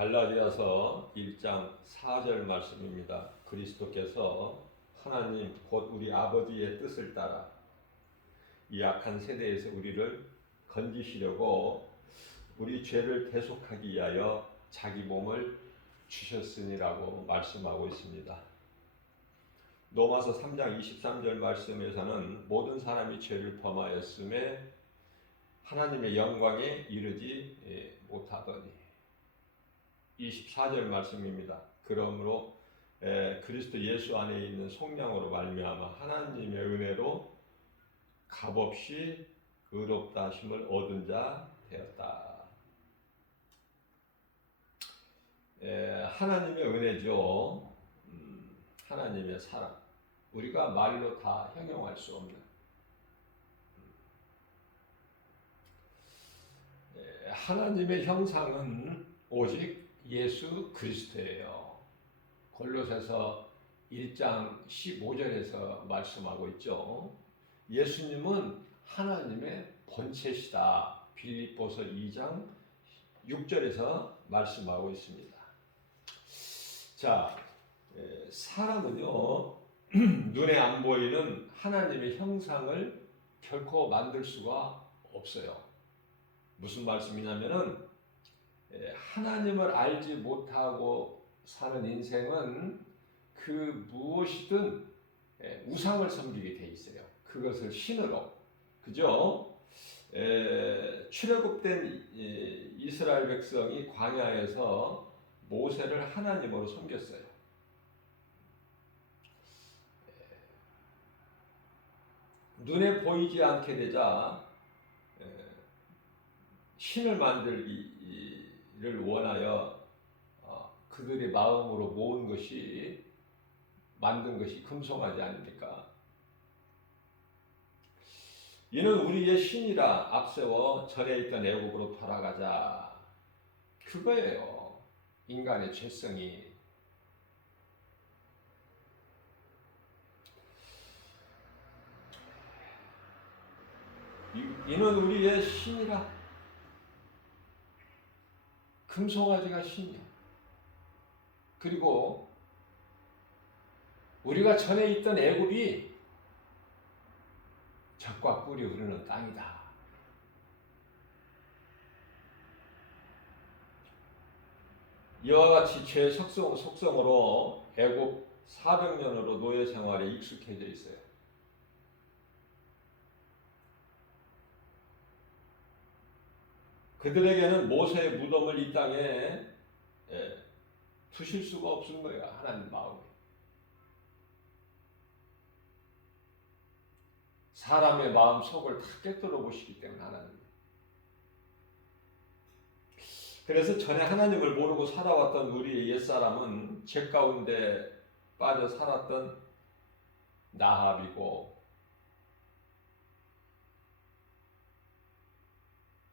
갈라디아서 1장 4절 말씀입니다. 그리스도께서 하나님 곧 우리 아버지의 뜻을 따라 이 악한 세대에서 우리를 건지시려고 우리 죄를 대속하기 위하여 자기 몸을 주셨으니라고 말씀하고 있습니다. 로마서 3장 23절 말씀에서는 모든 사람이 죄를 범하였음에 하나님의 영광에 이르지 못하더니 24절 말씀입니다. 그러므로 그리스도 예수 안에 있는 속량으로 말미암아 하나님의 은혜로 값없이 의롭다 하심을 얻은 자 되었다. 하나님의 은혜죠. 하나님의 사랑. 우리가 말로 다 형용할 수 없는. 하나님의 형상은 오직 예수 그리스도예요. 골로새서 1장 15절에서 말씀하고 있죠. 예수님은 하나님의 본체시다. 빌립보서 2장 6절에서 말씀하고 있습니다. 자, 사람은요 눈에 안 보이는 하나님의 형상을 결코 만들 수가 없어요. 무슨 말씀이냐면은 하나님을 알지 못하고 사는 인생은 그 무엇이든 우상을 섬기게 돼 있어요. 그것을 신으로. 그죠? 출애굽된 이스라엘 백성이 광야에서 모세를 하나님으로 섬겼어요. 눈에 보이지 않게 되자 신을 만들기를 원하여 그들의 마음으로 모은 것이 만든 것이 금송아지 아닙니까? 이는 우리의 신이라 앞세워 전에 있던 애국으로 돌아가자. 그거예요. 인간의 죄성이. 이는 우리의 신이라. 금송아지가 신이야. 그리고 우리가 전에 있던 애굽이 젖과 꿀이 흐르는 땅이다. 이와 같이 죄의 속성으로 애굽 400년으로 노예 생활에 익숙해져 있어요. 그들에게는 모세의 무덤을 이 땅에 두실 수가 없은 거예요. 하나님 마음에. 사람의 마음 속을 다 꿰뚫어 보시기 때문에 하나님. 그래서 전에 하나님을 모르고 살아왔던 우리의 옛사람은 죄 가운데 빠져 살았던 나합이고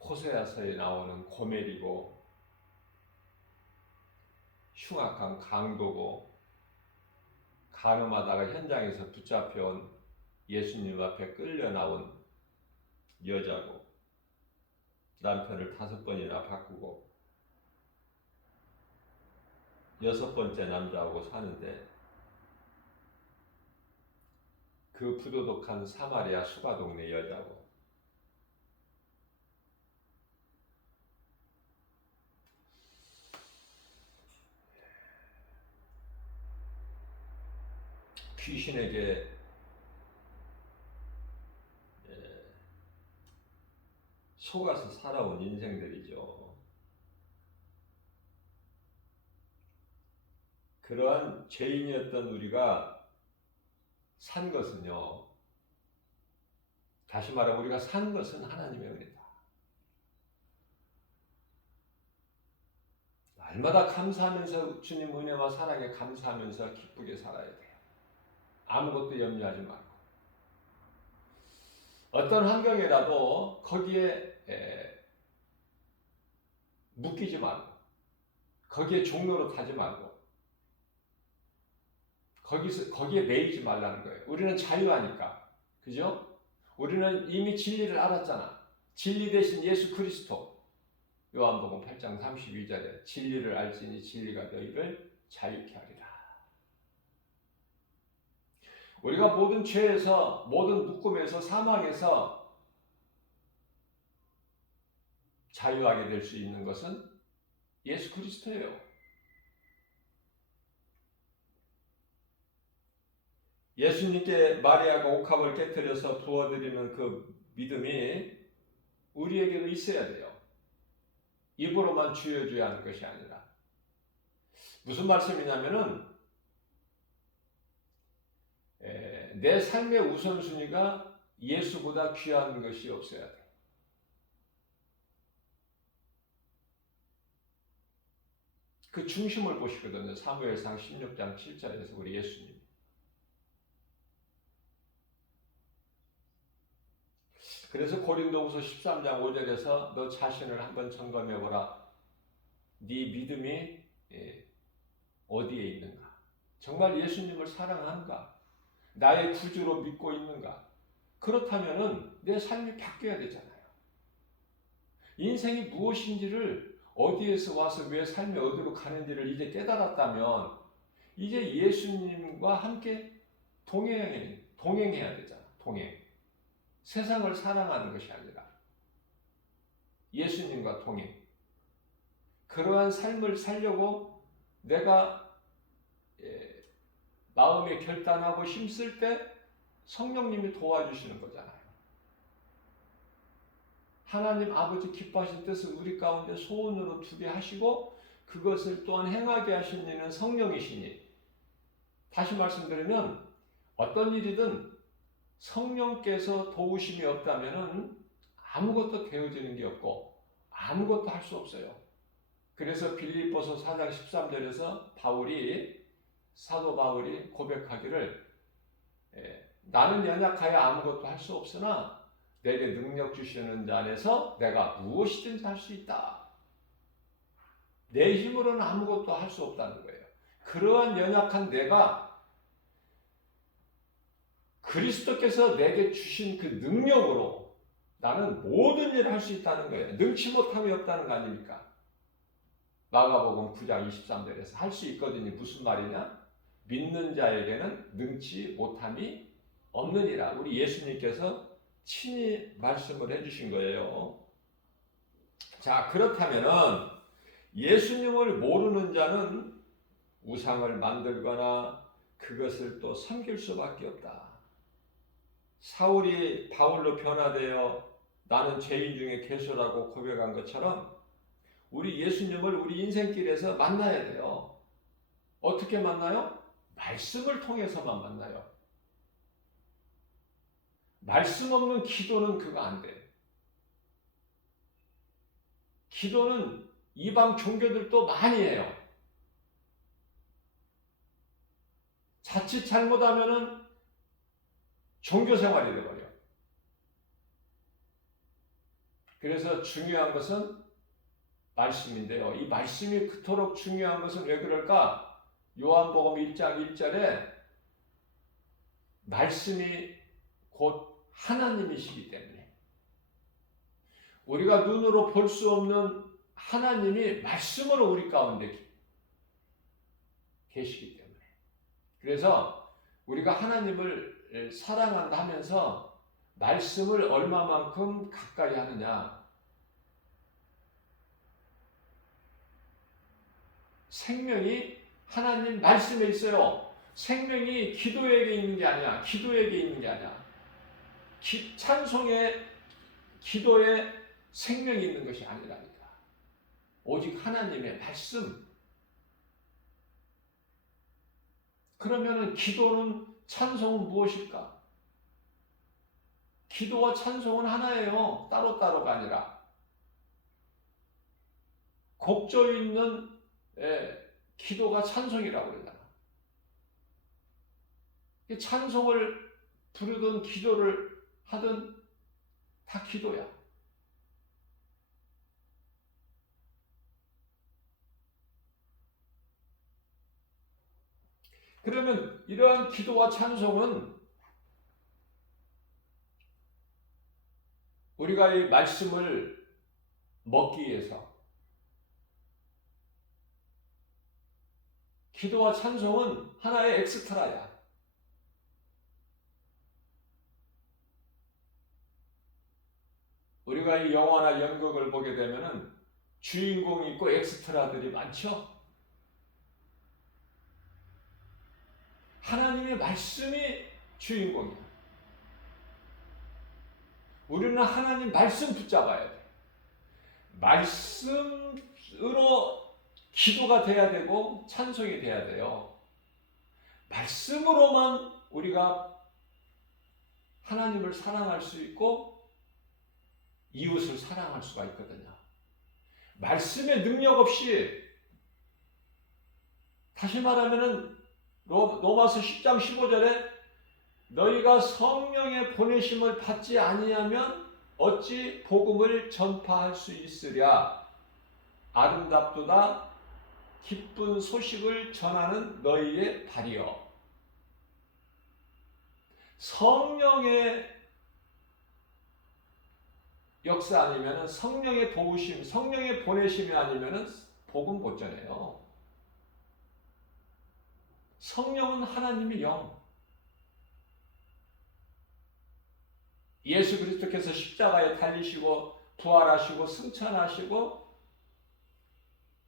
호세아서에 나오는 고멜이고 흉악한 강도고 간음하다가 현장에서 붙잡혀온 예수님 앞에 끌려 나온 여자고 남편을 5번이나 바꾸고 6번째 남자하고 사는데 그 부도덕한 사마리아 수가 동네 여자고 귀신에게 속아서 살아온 인생들이죠. 그러한 죄인이었던 우리가 산 것은요, 다시 말하면 우리가 산 것은 하나님의 은혜다. 날마다 감사하면서 주님 은혜와 사랑에 감사하면서 기쁘게 살아야 돼요. 아무것도 염려하지 말고. 어떤 환경이라도 거기에 묶이지 말고 거기에 종로로 가지 말고 거기에 매이지 말라는 거예요. 우리는 자유하니까. 그죠? 우리는 이미 진리를 알았잖아. 진리 대신 예수 그리스도. 요한복음 8장 32절에 진리를 알지니 진리가 너희를 자유케 하리라. 우리가 모든 죄에서, 모든 묶음에서, 사망에서 자유하게 될 수 있는 것은 예수 그리스도예요. 예수님께 마리아가 옥합을 깨뜨려서 부어드리는 그 믿음이 우리에게도 있어야 돼요. 입으로만 주여줘야 하는 것이 아니라. 무슨 말씀이냐면은 내 삶의 우선순위가 예수보다 귀한 것이 없어야 돼. 그 중심을 보시거든요. 사무엘상 16장 7절에서 우리 예수님. 그래서 고린도후서 13장 5절에서 너 자신을 한번 점검해보라. 네 믿음이 어디에 있는가? 정말 예수님을 사랑하는가? 나의 구주로 믿고 있는가? 그렇다면 내 삶이 바뀌어야 되잖아요. 인생이 무엇인지를, 어디에서 와서 왜 삶이 어디로 가는지를 이제 깨달았다면 이제 예수님과 함께 동행해야 되잖아. 동행. 세상을 사랑하는 것이 아니라 예수님과 동행. 그러한 삶을 살려고 내가 마음에 결단하고 힘쓸 때 성령님이 도와주시는 거잖아요. 하나님 아버지 기뻐하신 뜻을 우리 가운데 소원으로 두게 하시고 그것을 또한 행하게 하신 이는 성령이시니, 다시 말씀드리면 어떤 일이든 성령께서 도우심이 없다면 아무것도 되어지는 게 없고 아무것도 할 수 없어요. 그래서 빌립보서 4장 13절에서 사도 바울이 고백하기를 나는 연약하여 아무것도 할 수 없으나 내게 능력 주시는 자 안에서 내가 무엇이든지 할 수 있다. 내 힘으로는 아무것도 할 수 없다는 거예요. 그러한 연약한 내가 그리스도께서 내게 주신 그 능력으로 나는 모든 일을 할 수 있다는 거예요. 능치 못함이 없다는 거 아닙니까? 마가복음 9장 23절에서 할 수 있거든요. 무슨 말이냐? 믿는 자에게는 능치 못함이 없느니라. 우리 예수님께서 친히 말씀을 해주신 거예요. 자, 그렇다면은 예수님을 모르는 자는 우상을 만들거나 그것을 또 섬길 수밖에 없다. 사울이 바울로 변화되어 나는 죄인 중에 괴수라고 고백한 것처럼 우리 예수님을 우리 인생길에서 만나야 돼요. 어떻게 만나요? 말씀을 통해서만 만나요. 말씀 없는 기도는 그거 안 돼. 기도는 이방 종교들도 많이 해요. 자칫 잘못하면은 종교생활이 되어버려. 그래서 중요한 것은 말씀인데요. 이 말씀이 그토록 중요한 것은 왜 그럴까? 요한복음 1장 1절에 말씀이 곧 하나님이시기 때문에, 우리가 눈으로 볼 수 없는 하나님이 말씀으로 우리 가운데 계시기 때문에, 그래서 우리가 하나님을 사랑한다 하면서 말씀을 얼마만큼 가까이 하느냐. 생명이 하나님 말씀에 있어요. 생명이 기도에게 있는 게 아니야. 기도에게 있는 게 아니야. 찬송에, 기도에 생명이 있는 것이 아니라니까. 오직 하나님의 말씀. 그러면은 기도는, 찬송은 무엇일까? 기도와 찬송은 하나예요. 따로따로가 아니라. 곡조 있는 기도가 찬송이라고 그러잖아. 찬송을 부르든 기도를 하든 다 기도야. 그러면 이러한 기도와 찬송은 우리가 이 말씀을 먹기 위해서, 기도와 찬송은 하나의 엑스트라야. 우리가 이 영화나 연극을 보게 되면은 주인공이 있고 엑스트라들이 많죠. 하나님의 말씀이 주인공이야. 우리는 하나님 말씀 붙잡아야 돼. 말씀으로 기도가 돼야 되고 찬송이 돼야 돼요. 말씀으로만 우리가 하나님을 사랑할 수 있고 이웃을 사랑할 수가 있거든요. 말씀의 능력 없이, 다시 말하면은 로마서 10장 15절에 너희가 성령의 보내심을 받지 아니하면 어찌 복음을 전파할 수 있으랴. 아름답도다 기쁜 소식을 전하는 너희의 발이여. 성령의 역사 아니면 성령의 도우심, 성령의 보내심이 아니면 복음 못 전해요. 성령은 하나님의 영. 예수 그리스도께서 십자가에 달리시고 부활하시고 승천하시고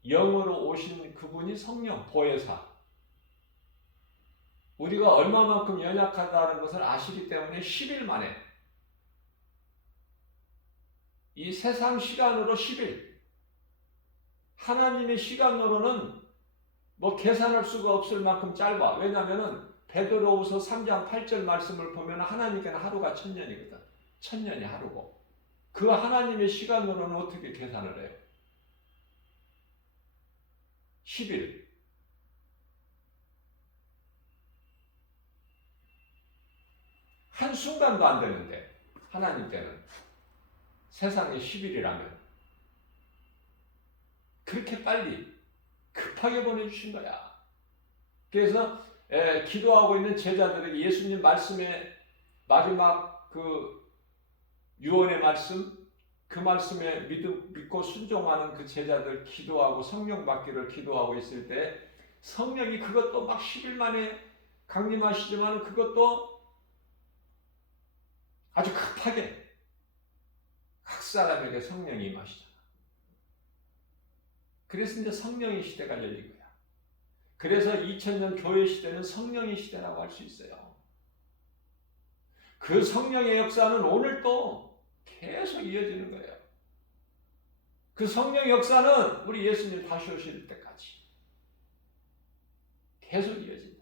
영으로 오신 그분이 성령, 보혜사. 우리가 얼마만큼 연약하다는 것을 아시기 때문에 10일 만에, 이 세상 시간으로 10일, 하나님의 시간으로는 뭐 계산할 수가 없을 만큼 짧아. 왜냐하면 베드로후서 3장 8절 말씀을 보면 하나님께는 하루가 1000년이거든. 1000년이 하루고. 그 하나님의 시간으로는 어떻게 계산을 해요? 10일. 한순간도 안 되는데 하나님께는 세상에 10일이라면 그렇게 빨리 급하게 보내주신 거야. 그래서 기도하고 있는 제자들에게 예수님 말씀의 마지막 그 유언의 말씀, 그 말씀에 믿고 순종하는 그 제자들 기도하고 성령 받기를 기도하고 있을 때 성령이 그것도 막 10일 만에 강림하시지만 그것도 아주 급하게 각 사람에게 성령이 임하시잖아. 그래서 이제 성령의 시대가 열린 거야. 그래서 2000년 교회 시대는 성령의 시대라고 할 수 있어요. 그 성령의 역사는 오늘도 계속 이어지는 거예요. 그 성령의 역사는 우리 예수님 다시 오실 때까지 계속 이어진다.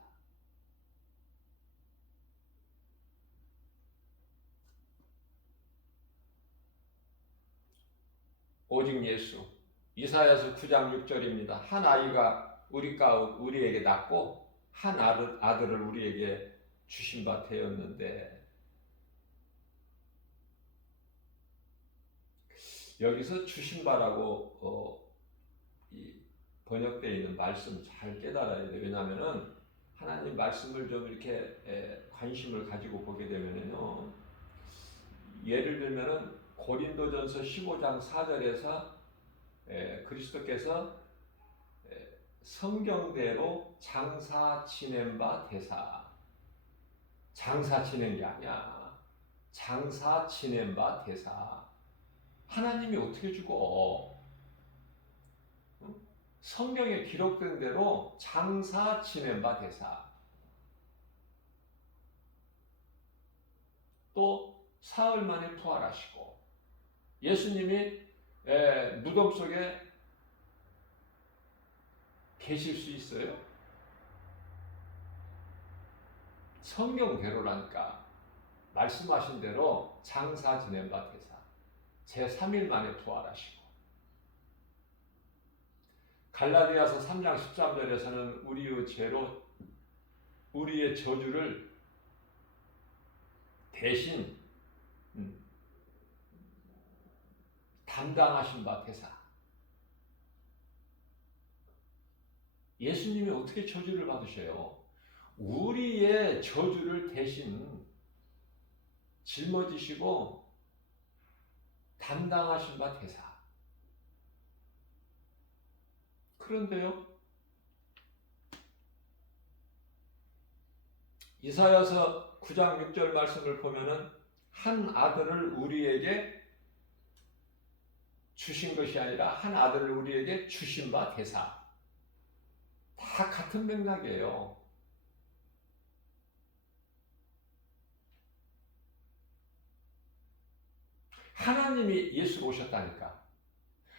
오직 예수. 이사야서 9장 6절입니다. 한 아이가 우리에게 낳고 한 아들을 우리에게 주신 바 되었는데, 여기서 주신 바라고 이 번역되어 있는 말씀 잘 깨달아야 돼요. 왜냐하면은 하나님 말씀을 좀 이렇게 관심을 가지고 보게 되면은요, 예를 들면은 고린도전서 15장 4절에서 그리스도께서 성경대로 장사 지낸 바 되사. 장사 지낸 게 아니야. 장사 지낸 바 되사. 하나님이 어떻게 죽어? 성경에 기록된 대로 장사 지낸 바 되사. 또 사흘 만에 부활하시고, 예수님이 무덤 속에 계실 수 있어요? 성경대로라니까. 말씀하신 대로 장사 지낸 바 되사. 제3일 만에 부활하시고, 갈라디아서 3장 13절에서는 우리의 저주를 대신 담당하신 바 되사. 예수님이 어떻게 저주를 받으셔요? 우리의 저주를 대신 짊어지시고 담당하신 바 되사. 그런데요, 이사야서 9장 6절 말씀을 보면은 한 아들을 우리에게 주신 것이 아니라 한 아들을 우리에게 주신 바 되사. 다 같은 맥락이에요. 하나님이 예수로 오셨다니까.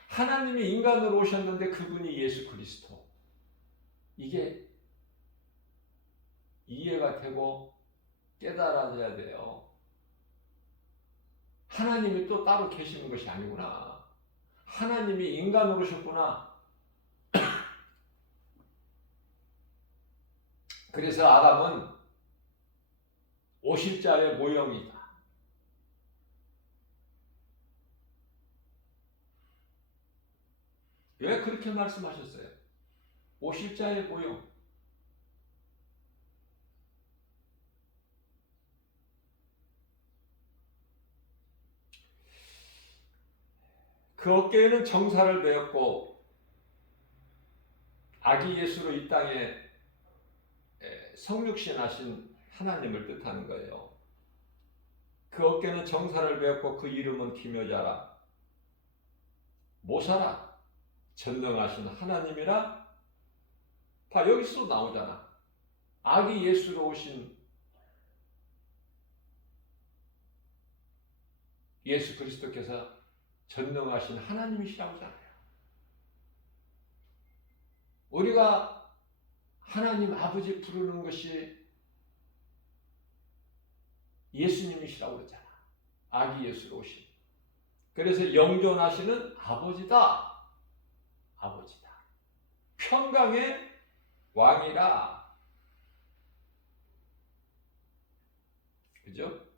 하나님이 인간으로 오셨는데 그분이 예수 그리스도. 이게 이해가 되고 깨달아져야 돼요. 하나님이 또 따로 계시는 것이 아니구나. 하나님이 인간으로 오셨구나. 그래서 아담은 오실자의 모형이다. 왜 그렇게 말씀하셨어요? 오실자의 모형. 그 어깨에는 정사를 베었고 아기 예수로 이 땅에 성육신하신 하나님을 뜻하는 거예요. 그 어깨는 정사를 베었고 그 이름은 기묘자라. 모사라. 전능하신 하나님이라. 봐, 여기서 나오잖아. 아기 예수로 오신 예수 그리스도께서 전능하신 하나님이시라고 하잖아요. 우리가 하나님 아버지 부르는 것이 예수님이시라고 그러잖아. 아기 예수로 오신. 그래서 영존하시는 아버지다. 아버지다. 평강의 왕이라. 그죠?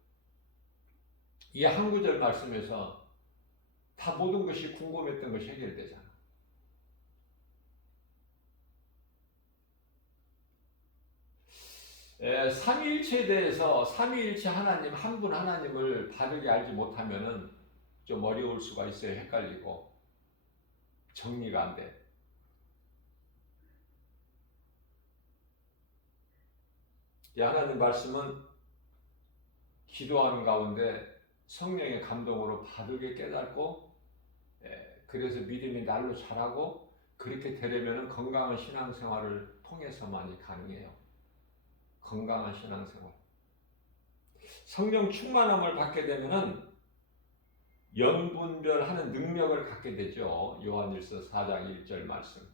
이 한 구절 말씀에서 다 모든 것이 궁금했던 것이 해결되잖아. 삼위일체에 대해서 삼위일체 하나님 한 분 하나님을 바르게 알지 못하면은 좀 어려울 수가 있어요. 헷갈리고 정리가 안 돼. 이 하나님 말씀은 기도하는 가운데 성령의 감동으로 바르게 깨닫고 그래서 믿음이 날로 자라고 그렇게 되려면 건강한 신앙생활을 통해서만이 가능해요. 건강한 신앙생활. 성령 충만함을 받게 되면은 영분별하는 능력을 갖게 되죠. 요한일서 4장 1절 말씀.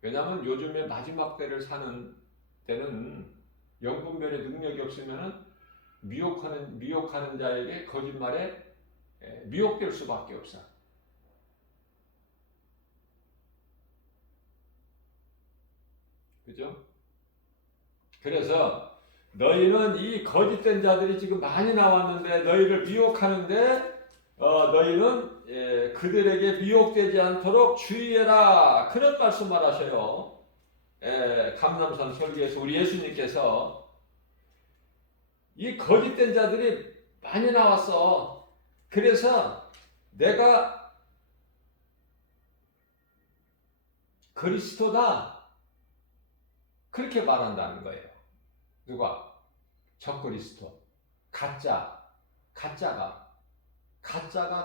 왜냐하면 요즘에 마지막 때를 사는 때는 영분별의 능력이 없으면은 미혹하는 자에게 거짓말에 미혹될 수밖에 없어. 그죠? 그래서 너희는 이 거짓된 자들이 지금 많이 나왔는데 너희를 미혹하는데 너희는 그들에게 미혹되지 않도록 주의해라. 그런 말씀을 하셔요. 감람산 설교에서 우리 예수님께서 이 거짓된 자들이 많이 나왔어. 그래서 내가 그리스도다. 그렇게 말한다는 거예요. 누가? 적그리스도. 가짜가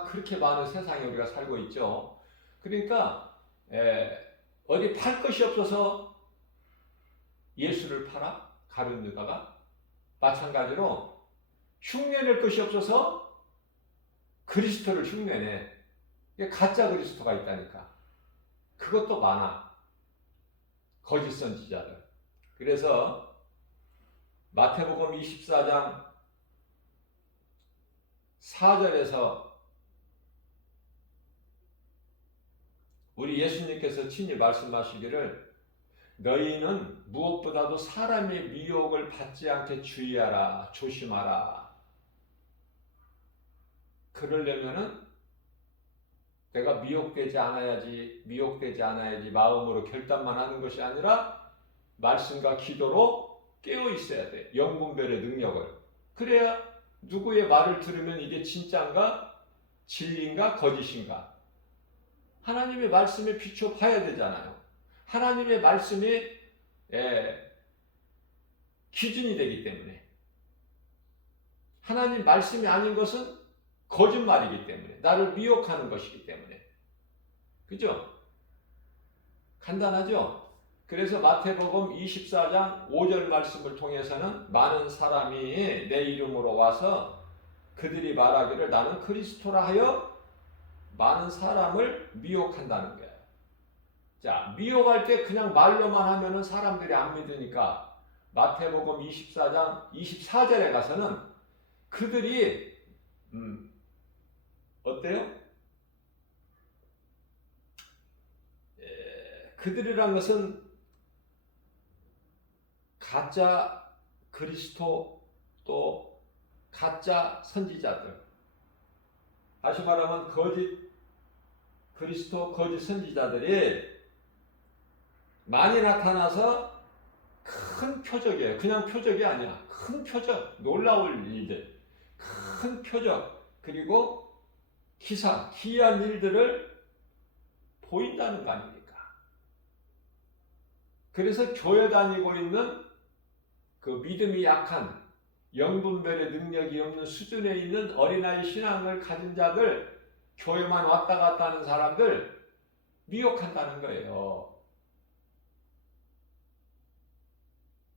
그렇게 많은 세상에 우리가 살고 있죠. 그러니까 어디 팔 것이 없어서 예수를 팔아? 가룟 유다가? 마찬가지로 흉내낼 것이 없어서 그리스도를 흉내내. 가짜 그리스도가 있다니까. 그것도 많아. 거짓 선지자들. 그래서 마태복음 24장 4절에서 우리 예수님께서 친히 말씀하시기를 너희는 무엇보다도 사람의 미혹을 받지 않게 주의하라, 조심하라. 그러려면은 내가 미혹되지 않아야지 마음으로 결단만 하는 것이 아니라 말씀과 기도로 깨어 있어야 돼. 영분별의 능력을. 그래야 누구의 말을 들으면 이게 진짜인가, 진리인가, 거짓인가. 하나님의 말씀에 비춰 봐야 되잖아요. 하나님의 말씀이 기준이 되기 때문에, 하나님 말씀이 아닌 것은 거짓말이기 때문에, 나를 미혹하는 것이기 때문에. 그죠? 간단하죠? 그래서 마태복음 24장 5절 말씀을 통해서는 많은 사람이 내 이름으로 와서 그들이 말하기를 나는 그리스도라 하여 많은 사람을 미혹한다는 거예요. 자, 미혹할 때 그냥 말로만 하면은 사람들이 안 믿으니까 마태복음 24장 24절에 가서는 그들이 어때요? 그들이란 것은 가짜 그리스도 또 가짜 선지자들, 다시 말하면 거짓 그리스도 거짓 선지자들이 많이 나타나서 큰 표적이에요. 그냥 표적이 아니야. 큰 표적, 놀라울 일들, 큰 표적, 그리고 기사, 기이한 일들을 보인다는 거 아닙니까? 그래서 교회 다니고 있는 그 믿음이 약한, 영분별의 능력이 없는 수준에 있는 어린아이 신앙을 가진 자들, 교회만 왔다 갔다 하는 사람들 미혹한다는 거예요.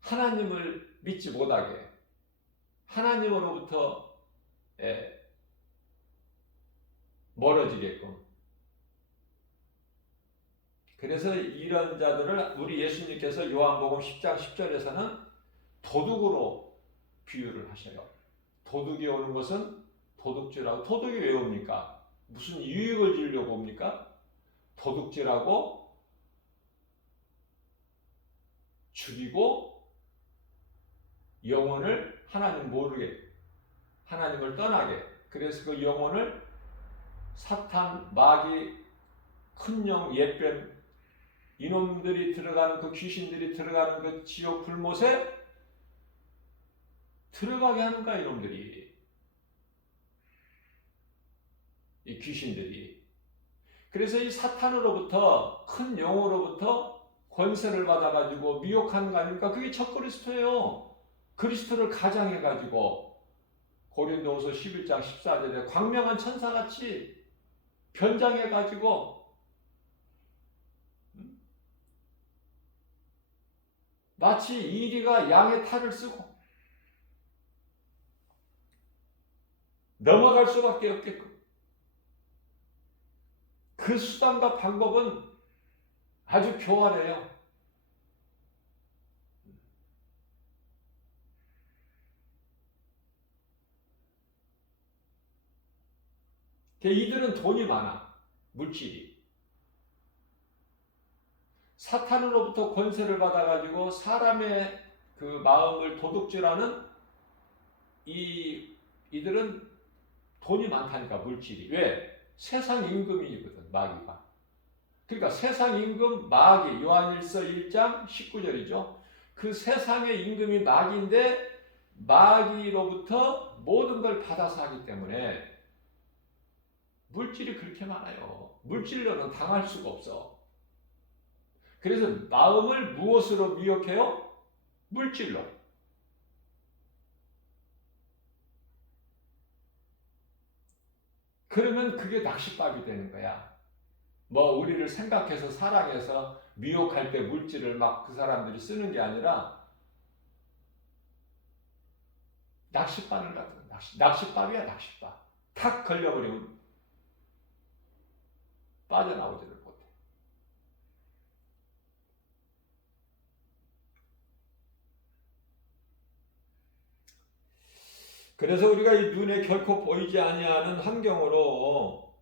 하나님을 믿지 못하게, 하나님으로부터 멀어지게끔. 그래서 이런 자들을 우리 예수님께서 요한복음 10장 10절에서는 도둑으로 비유를 하셔요. 도둑이 오는 것은 도둑질하고, 도둑이 왜 옵니까? 무슨 유익을 주려고 옵니까? 도둑질하고 죽이고 영혼을 하나님 모르게, 하나님을 떠나게, 그래서 그 영혼을 사탄, 마귀, 큰 영, 옛뱀, 이놈들이 들어가는, 그 귀신들이 들어가는 그 지옥 불못에 들어가게 하는 거야, 이놈들이. 이 귀신들이. 그래서 이 사탄으로부터, 큰 영으로부터 권세를 받아가지고 미혹하는 거 아닙니까? 그게 적그리스도예요. 그리스도를 가장해가지고 고린도후서 11장 14절에 광명한 천사같이 변장해가지고 마치 이리가 양의 탈을 쓰고 넘어갈 수밖에 없게끔, 그 수단과 방법은 아주 교활해요. 이들은 돈이 많아, 물질이. 사탄으로부터 권세를 받아가지고 사람의 그 마음을 도둑질하는 이들은 돈이 많다니까, 물질이. 왜? 세상 임금이거든, 마귀가. 그러니까 세상 임금 마귀, 요한일서 1장 19절이죠. 그 세상의 임금이 마귀인데 마귀로부터 모든 걸 받아서 하기 때문에 물질이 그렇게 많아요. 물질로는 당할 수가 없어. 그래서 마음을 무엇으로 미혹해요? 물질로. 그러면 그게 낚싯밥이 되는 거야. 뭐 우리를 생각해서 사랑해서 미혹할 때 물질을 막 그 사람들이 쓰는 게 아니라 낚싯바늘 같은, 낚싯밥이야, 낚싯밥. 탁 걸려버리면 빠져나오지를 못해. 그래서 우리가 이 눈에 결코 보이지 아니하는 환경으로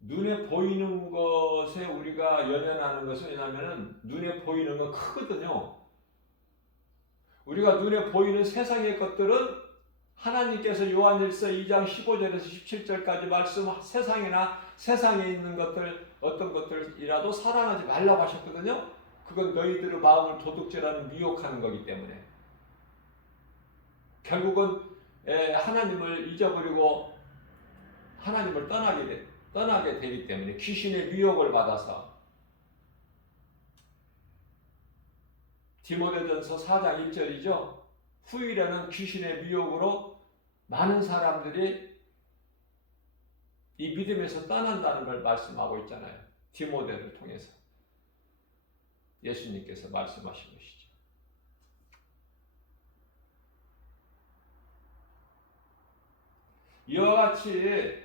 눈에 보이는 것에 우리가 연연하는 것은, 왜냐하면 눈에 보이는 건 크거든요. 우리가 눈에 보이는 세상의 것들은 하나님께서 요한일서 2장 15절에서 17절까지 말씀, 세상이나 세상에 있는 것들, 어떤 것들이라도 사랑하지 말라고 하셨거든요. 그건 너희들의 마음을 도둑질하는, 미혹하는 거기 때문에 결국은 하나님을 잊어버리고 하나님을 떠나게 되기 때문에, 귀신의 미혹을 받아서. 디모데전서 4장 1절이죠. 후일에는 귀신의 미혹으로 많은 사람들이 이 믿음에서 떠난다는 걸 말씀하고 있잖아요. 디모데를 통해서 예수님께서 말씀하신 것이죠. 이와 같이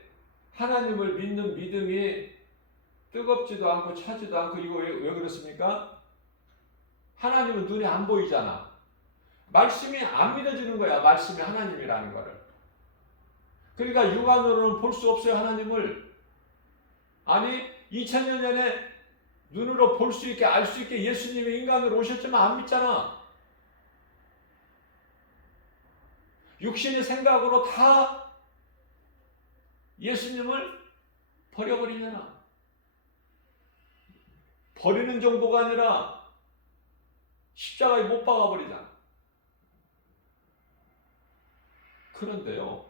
하나님을 믿는 믿음이 뜨겁지도 않고 차지도 않고, 이거 왜 그렇습니까? 하나님은 눈에 안 보이잖아. 말씀이 안 믿어지는 거야. 말씀이 하나님이라는 거를. 그러니까 육안으로는 볼 수 없어요, 하나님을. 아니 2000년 전에 눈으로 볼 수 있게 알 수 있게 예수님이 인간으로 오셨지만 안 믿잖아. 육신의 생각으로 다 예수님을 버려버리잖아. 버리는 정도가 아니라 십자가에 못 박아버리잖아. 그런데요,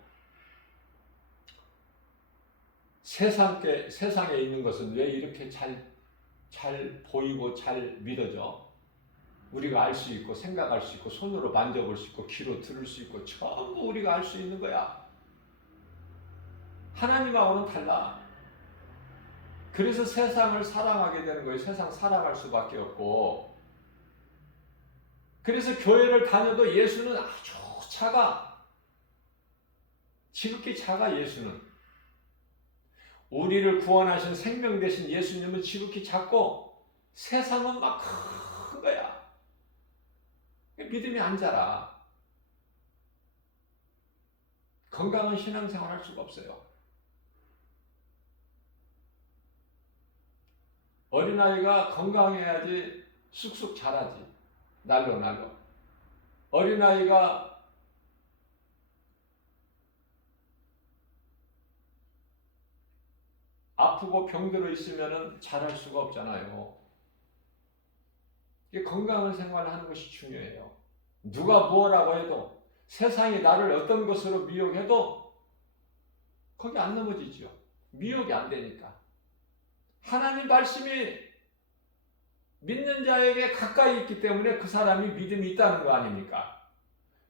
세상에 있는 것은 왜 이렇게 잘 보이고 잘 믿어져? 우리가 알 수 있고 생각할 수 있고 손으로 만져볼 수 있고 귀로 들을 수 있고 전부 우리가 알 수 있는 거야. 하나님하고는 달라. 그래서 세상을 사랑하게 되는 거예요. 세상 사랑할 수밖에 없고. 그래서 교회를 다녀도 예수는 아주 작아. 지극히 작아. 예수는. 우리를 구원하신 생명 되신 예수님은 지극히 작고 세상은 막 큰 거야. 믿음이 안 자라. 건강한 신앙생활 할 수가 없어요. 어린아이가 건강해야지 쑥쑥 자라지. 날로. 어린아이가 아프고 병들어 있으면 자랄 수가 없잖아요. 건강한 생활을 하는 것이 중요해요. 누가 뭐라고 해도, 세상이 나를 어떤 것으로 미혹해도 거기 안 넘어지죠. 미혹이 안 되니까. 하나님 말씀이 믿는 자에게 가까이 있기 때문에 그 사람이 믿음이 있다는 거 아닙니까?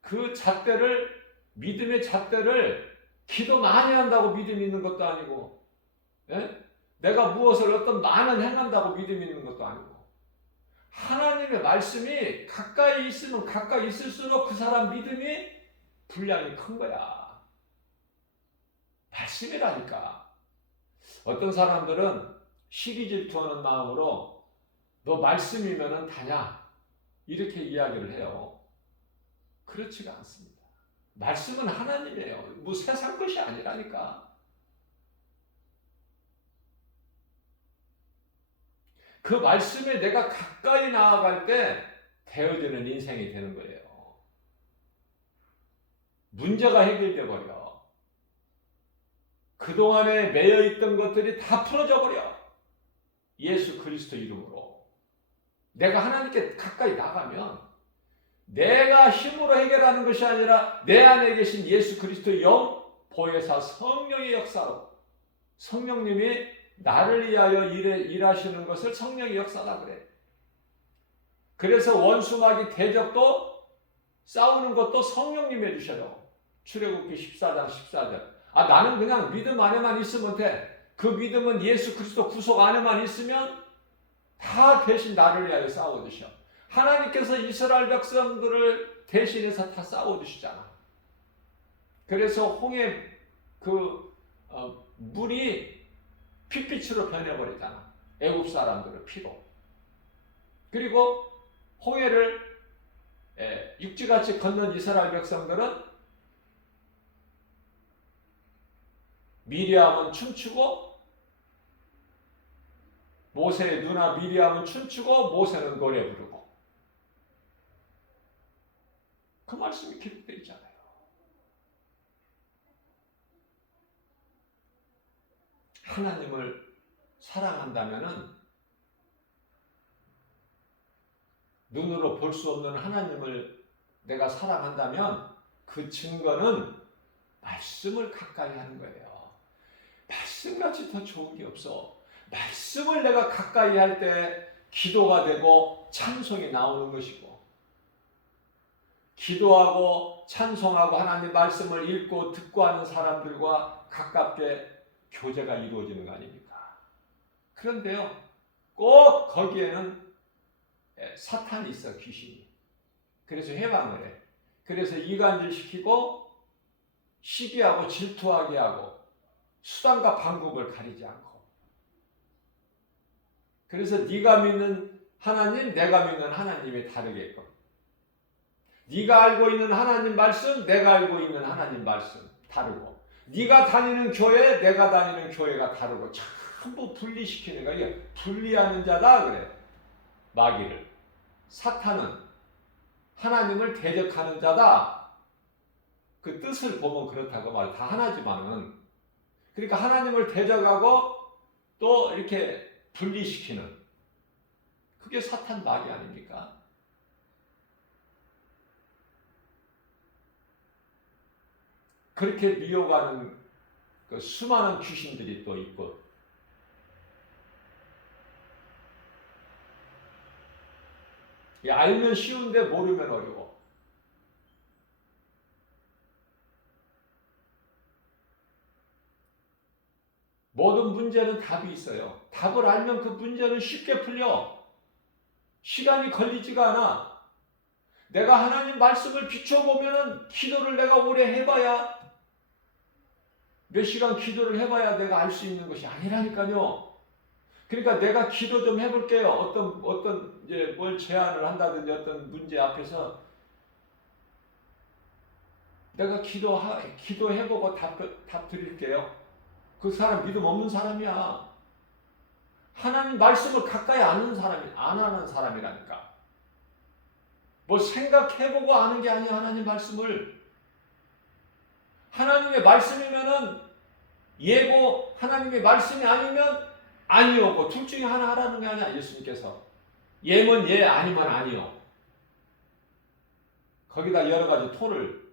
그 잣대를, 믿음의 잣대를 기도 많이 한다고 믿음이 있는 것도 아니고, 예? 내가 무엇을 어떤 많은 행한다고 믿음이 있는 것도 아니고, 하나님의 말씀이 가까이 있으면 가까이 있을수록 그 사람 믿음이 분량이 큰 거야. 말씀이라니까. 어떤 사람들은 시기 질투하는 마음으로 너 말씀이면은 다냐? 이렇게 이야기를 해요. 그렇지가 않습니다. 말씀은 하나님이에요. 뭐 세상 것이 아니라니까. 그 말씀에 내가 가까이 나아갈 때 되어지는 인생이 되는 거예요. 문제가 해결돼 버려. 그동안에 매여 있던 것들이 다 풀어져 버려. 예수 그리스도 이름으로. 내가 하나님께 가까이 나가면 내가 힘으로 해결하는 것이 아니라 내 안에 계신 예수 그리스도의 영, 보혜사 성령의 역사로, 성령님이 나를 위하여 일하시는 것을 성령의 역사라 그래. 그래서 원수마귀 대적도 싸우는 것도 성령님이 해주셔요. 출애굽기 14장 14절. 나는 그냥 믿음 안에만 있으면 돼. 그 믿음은 예수 그리스도 구속 안에만 있으면 다 대신 나를 위하여 싸워주셔. 하나님께서 이스라엘 백성들을 대신해서 다 싸워주시잖아. 그래서 홍해 물이 핏빛으로 변해버리잖아. 애굽 사람들의 피로. 그리고 홍해를 육지같이 건넌 이스라엘 백성들은 미리암은 춤추고, 모세의 누나 미리암은 춤추고 모세는 노래 부르고. 그 말씀이 기록되어 있잖아요. 하나님을 사랑한다면은, 눈으로 볼 수 없는 하나님을 내가 사랑한다면 그 증거는 말씀을 가까이 하는 거예요. 말씀같이 더 좋은 게 없어. 말씀을 내가 가까이 할 때 기도가 되고 찬송이 나오는 것이고, 기도하고 찬송하고 하나님 말씀을 읽고 듣고 하는 사람들과 가깝게 교제가 이루어지는 거 아닙니까? 그런데요, 꼭 거기에는 사탄이 있어, 귀신이. 그래서 해방을 해. 그래서 이간질시키고 시기하고 질투하게 하고 수단과 방법을 가리지 않고. 그래서 네가 믿는 하나님, 내가 믿는 하나님이 다르게끔. 네가 알고 있는 하나님 말씀, 내가 알고 있는 하나님 말씀 다르고, 네가 다니는 교회, 내가 다니는 교회가 다르고, 전부 분리시키는 거야. 이게 분리하는 자다 그래. 마귀를. 사탄은 하나님을 대적하는 자다. 그 뜻을 보면 그렇다고 말. 다 하나지만은. 그러니까 하나님을 대적하고 또 이렇게 분리시키는, 그게 사탄 마귀 아닙니까? 그렇게 미혹하는 그 수많은 귀신들이 또 있고, 알면 쉬운데 모르면 어려워. 모든 문제는 답이 있어요. 답을 알면 그 문제는 쉽게 풀려. 시간이 걸리지가 않아. 내가 하나님 말씀을 비춰보면은 기도를 내가 오래 해봐야, 몇 시간 기도를 해봐야 내가 알 수 있는 것이 아니라니까요. 그러니까 내가 기도 좀 해볼게요. 어떤 이제 뭘 제안을 한다든지 어떤 문제 앞에서 내가 기도해보고 답 드릴게요. 그 사람 믿음 없는 사람이야. 하나님 말씀을 가까이 안 하는 사람이라니까. 뭐 생각해보고 아는 게 아니야. 하나님 말씀을. 하나님의 말씀이면은 예고, 하나님의 말씀이 아니면 아니오고, 둘 중에 하나 하라는 게 아니야. 예수님께서 예면 예, 아니면 아니요. 거기다 여러 가지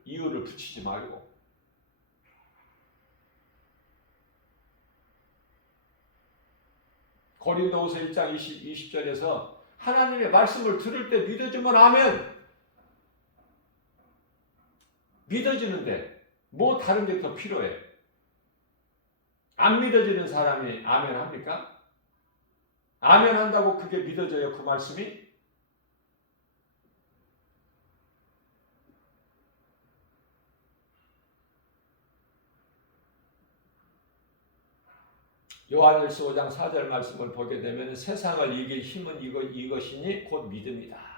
이유를 붙이지 말고. 고린도후서 1장 20절에서 하나님의 말씀을 들을 때 믿어주면 아멘. 믿어지는데 뭐 다른 게 더 필요해? 안 믿어지는 사람이 아멘 합니까? 아멘 한다고 그게 믿어져요, 그 말씀이? 요한일서 5장 4절 말씀을 보게 되면 세상을 이길 힘은 이것이니 곧 믿음이다.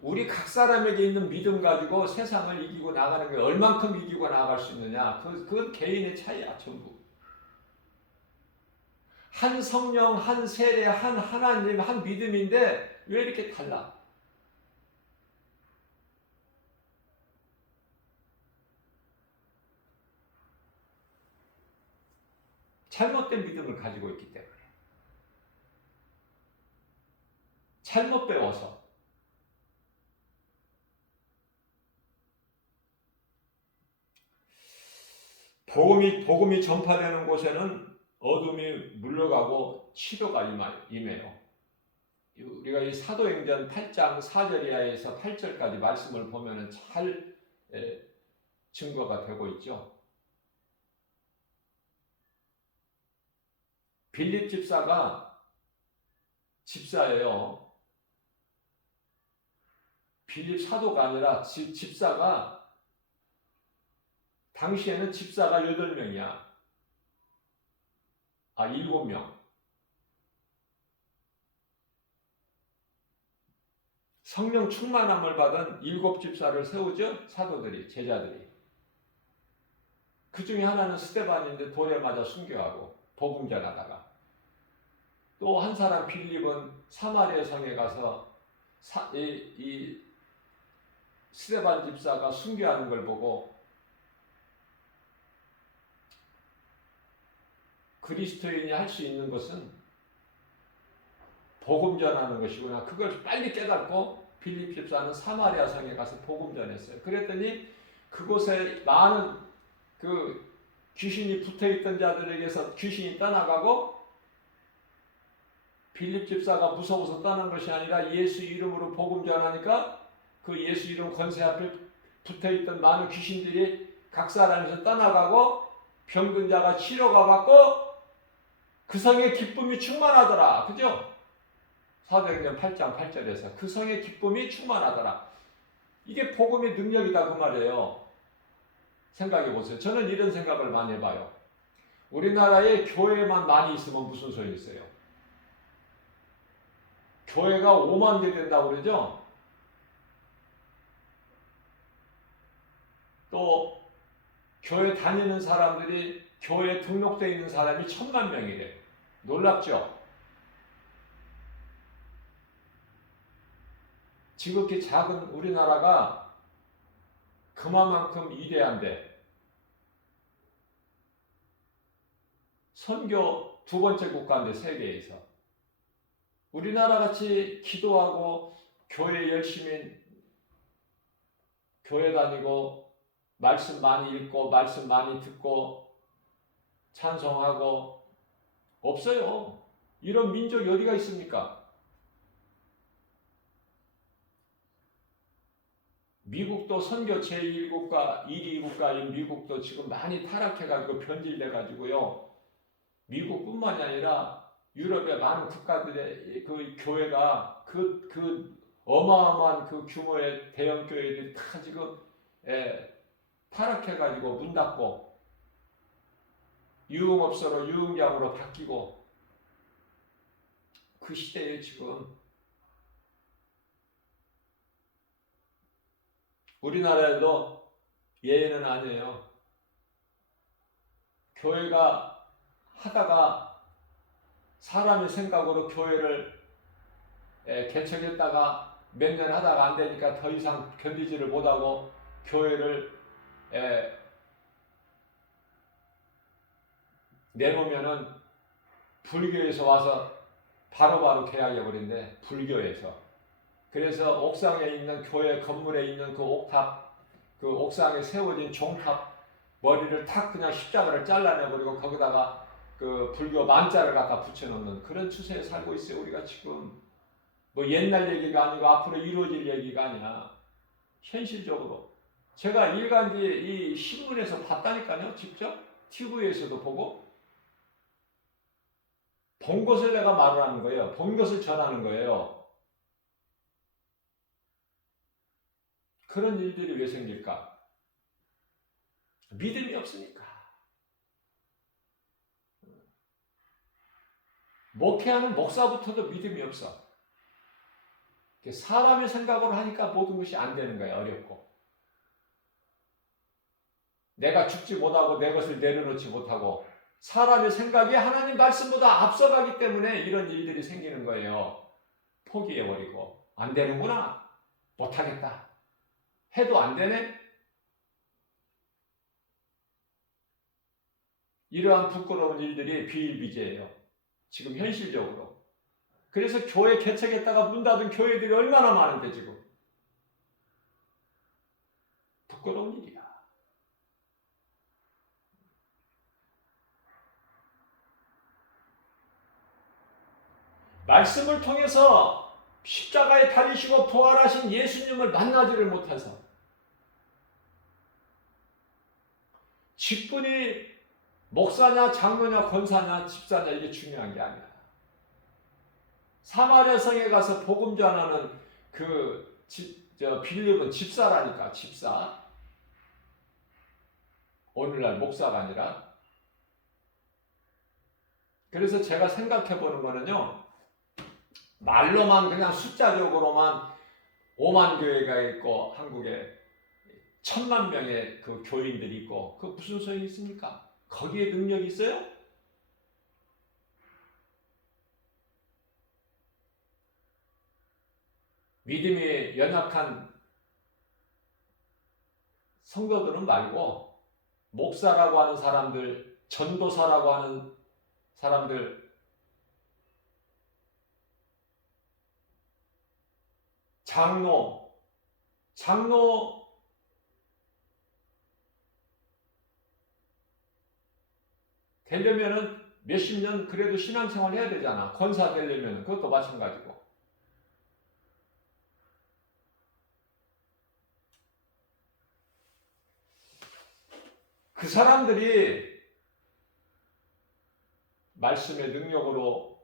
우리 각 사람에게 있는 믿음 가지고 세상을 이기고 나가는 게 얼만큼 이기고 나갈 수 있느냐, 그건 개인의 차이야. 전부. 한 성령, 한 세례, 한 하나님, 한 믿음인데 왜 이렇게 달라? 잘못된 믿음을 가지고 있기 때문에. 잘못 배워서. 복음이 전파되는 곳에는 어둠이 물러가고 치료가 임해요. 우리가 이 사도행전 8장 4절 이하에서 8절까지 말씀을 보면 잘 증거가 되고 있죠. 빌립 집사가 집사예요. 빌립 사도가 아니라 집사가, 당시에는 집사가 8명이야. 7명. 성령 충만함을 받은 7 집사를 세우죠. 사도들이, 제자들이. 그 중에 하나는 스데반인데 돌에 맞아 순교하고 복음 전하다가, 또 한 사람 빌립은 사마리아 성에 가서 이 스데반 집사가 순교하는 걸 보고 그리스도인이 할 수 있는 것은 복음 전하는 것이구나. 그걸 빨리 깨닫고 빌립 집사는 사마리아 성에 가서 복음 전했어요. 그랬더니 그곳에 많은 그 귀신이 붙어있던 자들에게서 귀신이 떠나가고, 빌립 집사가 무서워서 떠난 것이 아니라 예수 이름으로 복음 전하니까 그 예수 이름 권세 앞에 붙어있던 많은 귀신들이 각 사람에서 떠나가고 병든 자가 치료가 받고 그 성의 기쁨이 충만하더라. 그죠? 사도행전 8장 8절에서 그 성의 기쁨이 충만하더라. 이게 복음의 능력이다 그 말이에요. 생각해 보세요. 저는 이런 생각을 많이 해봐요. 우리나라에 교회만 많이 있으면 무슨 소용이 있어요? 교회가 5만 개 된다고 그러죠? 또 교회 다니는 사람들이 교회에 등록되어 있는 사람이 1,000만 명이래. 놀랍죠? 지극히 작은 우리나라가 그만큼 위대한데 선교 두 번째 국가인데 세계에서 우리나라 같이 기도하고 교회 열심히 교회 다니고 말씀 많이 읽고 말씀 많이 듣고 찬송하고 없어요. 이런 민족이 어디가 있습니까? 미국도 선교 제1국가, 1위 국가인 미국도 지금 많이 타락해가지고 변질돼가지고요. 미국뿐만이 아니라 유럽의 많은 국가들의 그 교회가 그 어마어마한 그 규모의 대형 교회들이 다 지금 타락해가지고 문 닫고 유흥업소로 유흥장으로 바뀌고 그 시대에 지금 우리나라에도 예외는 아니에요. 교회가 하다가 사람의 생각으로 교회를 개척했다가 몇 년 하다가 안 되니까 더 이상 견디지를 못하고 교회를 내놓으면은 불교에서 와서 바로바로 계약해버린대. 불교에서. 그래서 옥상에 있는 교회 건물에 있는 그 옥탑, 그 옥상에 세워진 종탑 머리를 탁 그냥 십자가를 잘라내버리고 거기다가 그 불교 만자를 갖다 붙여놓는 그런 추세에 살고 있어요. 우리가 지금 뭐 옛날 얘기가 아니고 앞으로 이루어질 얘기가 아니야. 현실적으로 제가 일간지 이 신문에서 봤다니까요. 직접 TV에서도 보고 본 것을 내가 말을 하는 거예요. 본 것을 전하는 거예요. 그런 일들이 왜 생길까? 믿음이 없으니까. 목회하는 목사부터도 믿음이 없어. 사람의 생각으로 하니까 모든 것이 안 되는 거야. 어렵고. 내가 죽지 못하고 내 것을 내려놓지 못하고 사람의 생각이 하나님 말씀보다 앞서가기 때문에 이런 일들이 생기는 거예요. 포기해버리고 안 되는구나. 못하겠다. 해도 안 되네? 이러한 부끄러운 일들이 비일비재해요. 지금 현실적으로. 그래서 교회 개척했다가 문 닫은 교회들이 얼마나 많은데 지금. 부끄러운 일이야. 말씀을 통해서 십자가에 달리시고 부활하신 예수님을 만나지를 못해서 직분이 목사냐 장로냐 권사냐 집사냐 이게 중요한 게 아니야. 사마리아 성에 가서 복음 전하는 빌립은 집사라니까. 집사. 오늘날 목사가 아니라. 그래서 제가 생각해 보는 거는요. 말로만 그냥 숫자적으로만 5만 교회가 있고 한국에 1,000만 명의 그 교인들이 있고 그 무슨 소용이 있습니까? 거기에 능력이 있어요? 믿음이 연약한 성도들은 말고 목사라고 하는 사람들, 전도사라고 하는 사람들, 장로 되려면은 몇십 년 그래도 신앙생활 해야 되잖아. 권사 되려면 그것도 마찬가지고. 그 사람들이 말씀의 능력으로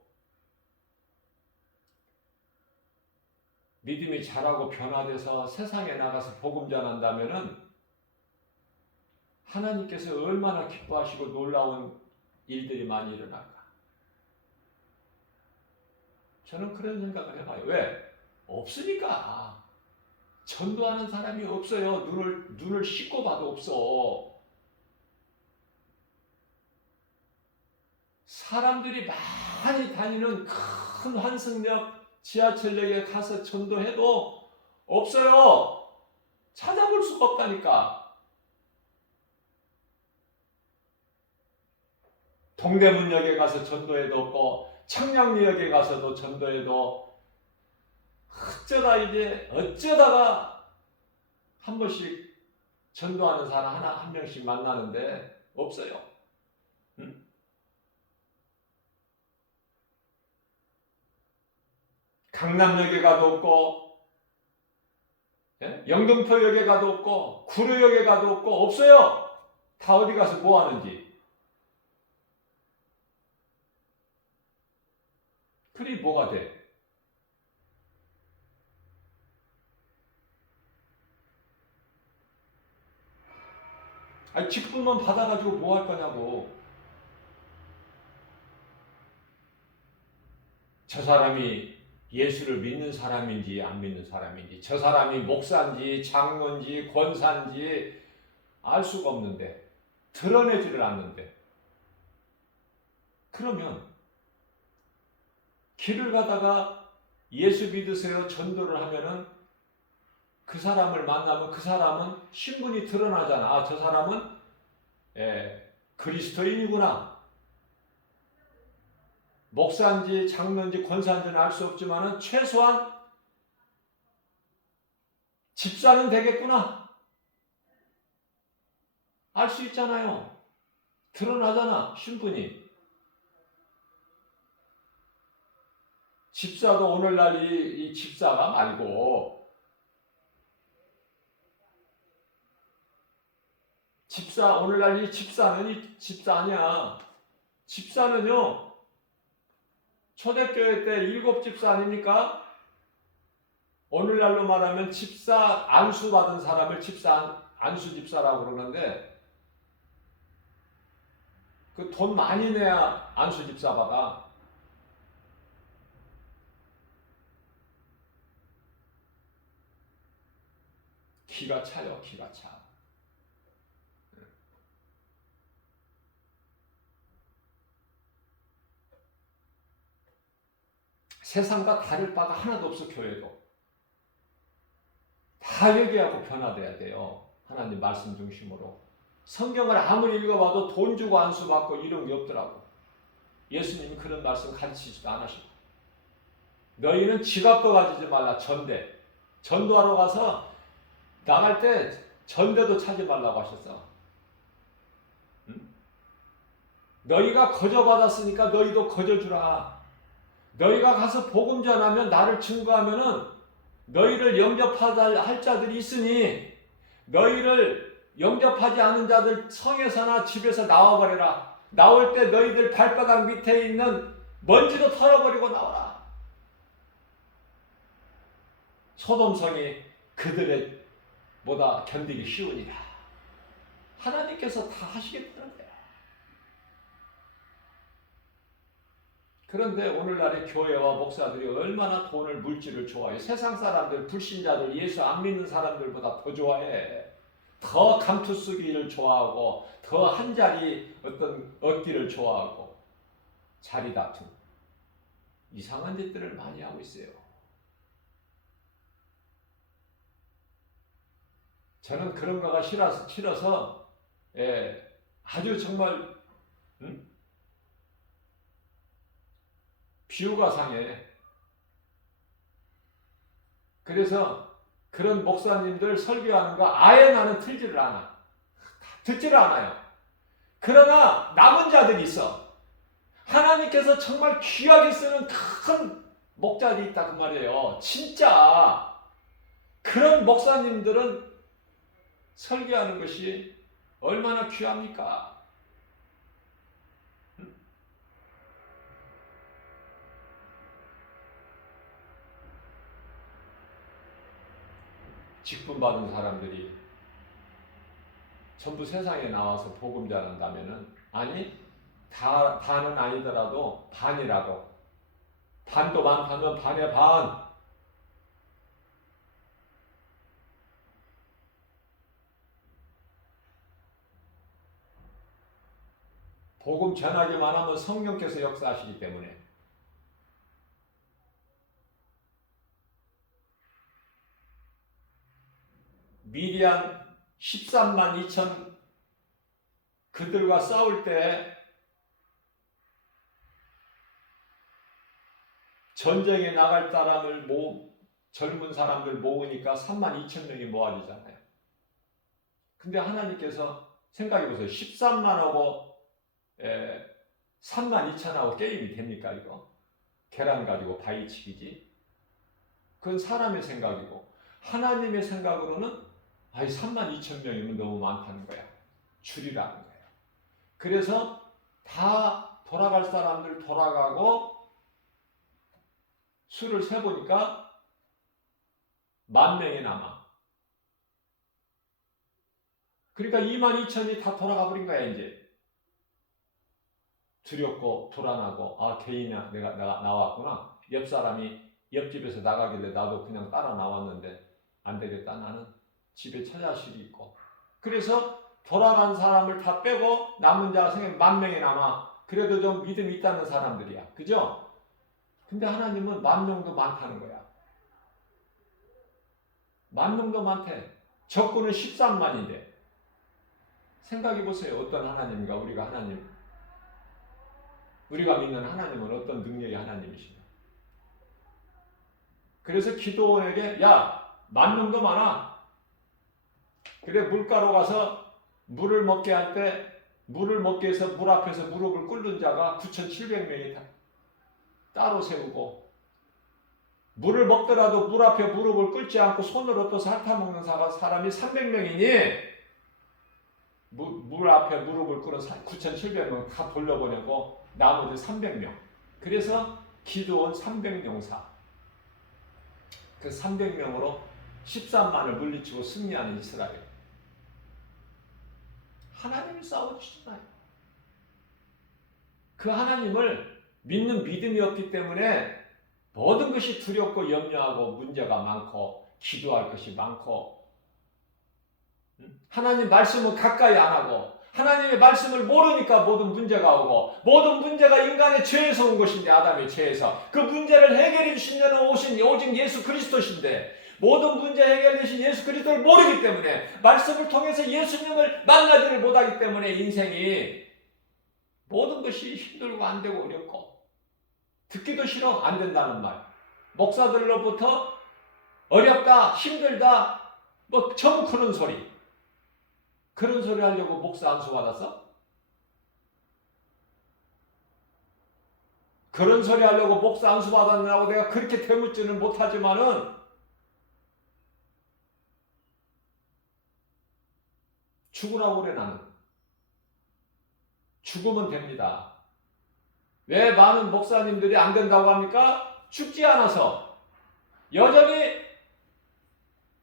믿음이 자라고 변화돼서 세상에 나가서 복음 전한다면은 하나님께서 얼마나 기뻐하시고 놀라운 일들이 많이 일어날까. 저는 그런 생각을 해봐요. 왜? 없으니까. 전도하는 사람이 없어요. 눈을 씻고 봐도 없어. 사람들이 많이 다니는 큰 환승역 지하철역에 가서 전도해도 없어요. 찾아볼 수가 없다니까. 동대문역에 가서 전도해도 없고 청량리역에 가서도 전도해도 어쩌다가 한 번씩 전도하는 사람 한 명씩 만나는데 없어요. 응? 강남역에 가도 없고, 예? 영등포역에 가도 없고, 구로역에 가도 없고, 없어요. 다 어디 가서 뭐 하는지. 그리 뭐가 돼? 아니, 직분만 받아가지고 뭐 할 거냐고. 저 사람이 예수를 믿는 사람인지 안 믿는 사람인지, 저 사람이 목사인지 장로인지 권사인지 알 수가 없는데, 드러내지를 않는데, 그러면 길을 가다가 예수 믿으세요 전도를 하면은 그 사람을 만나면 그 사람은 신분이 드러나잖아. 아, 저 사람은 그리스도인이구나. 목사인지 장로인지 권사인지는 알 수 없지만은 최소한 집사는 되겠구나. 알 수 있잖아요. 드러나잖아, 신분이. 집사도 오늘날 이 집사가 말고 오늘날 이 집사는 이 집사 아니야. 집사는요, 초대교회 때 7집사 아닙니까? 오늘날로 말하면 집사 안수 받은 사람을 집사 안수 집사라고 그러는데, 그 돈 많이 내야 안수 집사 받아. 기가 차요, 기가 차. 세상과 다를 바가 하나도 없어. 교회도 다 회개하고 변화돼야 돼요. 하나님 말씀 중심으로. 성경을 아무리 읽어봐도 돈 주고 안수 받고 이런 게 없더라고. 예수님이 그런 말씀 가르치지도 않으시고, 너희는 지갑도 가지지 말라. 전도하러 가서 나갈 때 전대도 차지 말라고 하셨어. 응? 너희가 거저 받았으니까 너희도 거저 주라. 너희가 가서 복음 전하면 나를 증거하면은 너희를 영접할 자들이 있으니 너희를 영접하지 않은 자들 성에서나 집에서 나와버려라. 나올 때 너희들 발바닥 밑에 있는 먼지도 털어버리고 나와라. 소돔성이 그들의 보다 견디기 쉬우니라. 하나님께서 다 하시겠다는 거야. 그런데 오늘날의 교회와 목사들이 얼마나 돈을, 물질을 좋아해. 세상 사람들, 불신자들, 예수 안 믿는 사람들보다 더 좋아해. 더 감투 쓰기를 좋아하고, 더 한 자리 어떤 얻기를 좋아하고, 자리 다툼, 이상한 짓들을 많이 하고 있어요. 저는 그런 거가 싫어서 아주 정말 비유가 상해. 그래서 그런 목사님들 설교하는 거 아예 나는 틀지를 않아. 듣지를 않아요. 그러나 남은 자들이 있어. 하나님께서 정말 귀하게 쓰는 큰 목자들이 있다 그 말이에요. 진짜 그런 목사님들은 설교하는 것이 얼마나 귀합니까? 직분 받은 사람들이 전부 세상에 나와서 복음 전한다면은, 아니 다는 아니더라도 반이라도, 반도 많다면 반의 반, 복음 전하기만 하면 성령께서 역사하시기 때문에. 미디안 13만 2천 그들과 싸울 때 전쟁에 나갈 사람을 젊은 사람들 모으니까 3만 2천 명이 모아지잖아요. 근데 하나님께서 생각해보세요. 13만하고 3만 2천하고 게임이 됩니까 이거? 계란 가지고 바위치기지. 그건 사람의 생각이고, 하나님의 생각으로는 3만 2천 명이면 너무 많다는 거야. 줄이라는 거예요. 그래서 다 돌아갈 사람들 돌아가고 수를 세보니까 10,000명이 남아. 그러니까 22,000이 다 돌아가 버린 거야 이제. 두렵고 불안하고, 개인아 내가 나왔구나. 옆 사람이 옆집에서 나가길래 나도 그냥 따라 나왔는데 안 되겠다. 나는 집에 처자식이 있고. 그래서 돌아간 사람을 다 빼고 남은 자가 10,000명이 남아. 그래도 좀 믿음이 있다는 사람들이야. 그죠? 근데 하나님은 10,000명도 많다는 거야. 10,000명도 많대. 적군은 13만인데. 생각해보세요. 어떤 하나님인가? 우리가 믿는 하나님은 어떤 능력의 하나님이신가? 그래서 기도원에게, 야, 10,000명도 많아. 그래, 물가로 가서 물을 먹게 할 때, 물을 먹게 해서 물 앞에서 무릎을 꿇는 자가 9,700명이 따로 세우고, 물을 먹더라도 물 앞에 무릎을 꿇지 않고 손으로 또 핥아먹는 사람이 300명이니, 물 앞에 무릎을 꿇은 9,700명 다 돌려보내고 나머지 300명. 그래서 기도원 300용사. 그 300명으로 13만을 물리치고 승리하는 이스라엘. 하나님이 싸워주시잖아요. 그 하나님을 믿는 믿음이 없기 때문에 모든 것이 두렵고 염려하고 문제가 많고 기도할 것이 많고, 하나님 말씀은 가까이 안 하고 하나님의 말씀을 모르니까 모든 문제가 오고, 모든 문제가 인간의 죄에서 온 것인데, 아담의 죄에서 그 문제를 해결해 주시려는 오신 오직 예수 그리스도신데, 모든 문제 해결해 주신 예수 그리스도를 모르기 때문에, 말씀을 통해서 예수님을 만나지를 못하기 때문에 인생이 모든 것이 힘들고 안 되고 어렵고, 듣기도 싫어. 안 된다는 말, 목사들로부터 어렵다 힘들다 전부 그런 소리. 그런 소리 하려고 목사 안수 받았어? 그런 소리 하려고 목사 안수 받았냐고 내가 그렇게 되묻지는 못하지만은, 죽으라고 그래. 나는 죽으면 됩니다. 왜 많은 목사님들이 안 된다고 합니까? 죽지 않아서. 여전히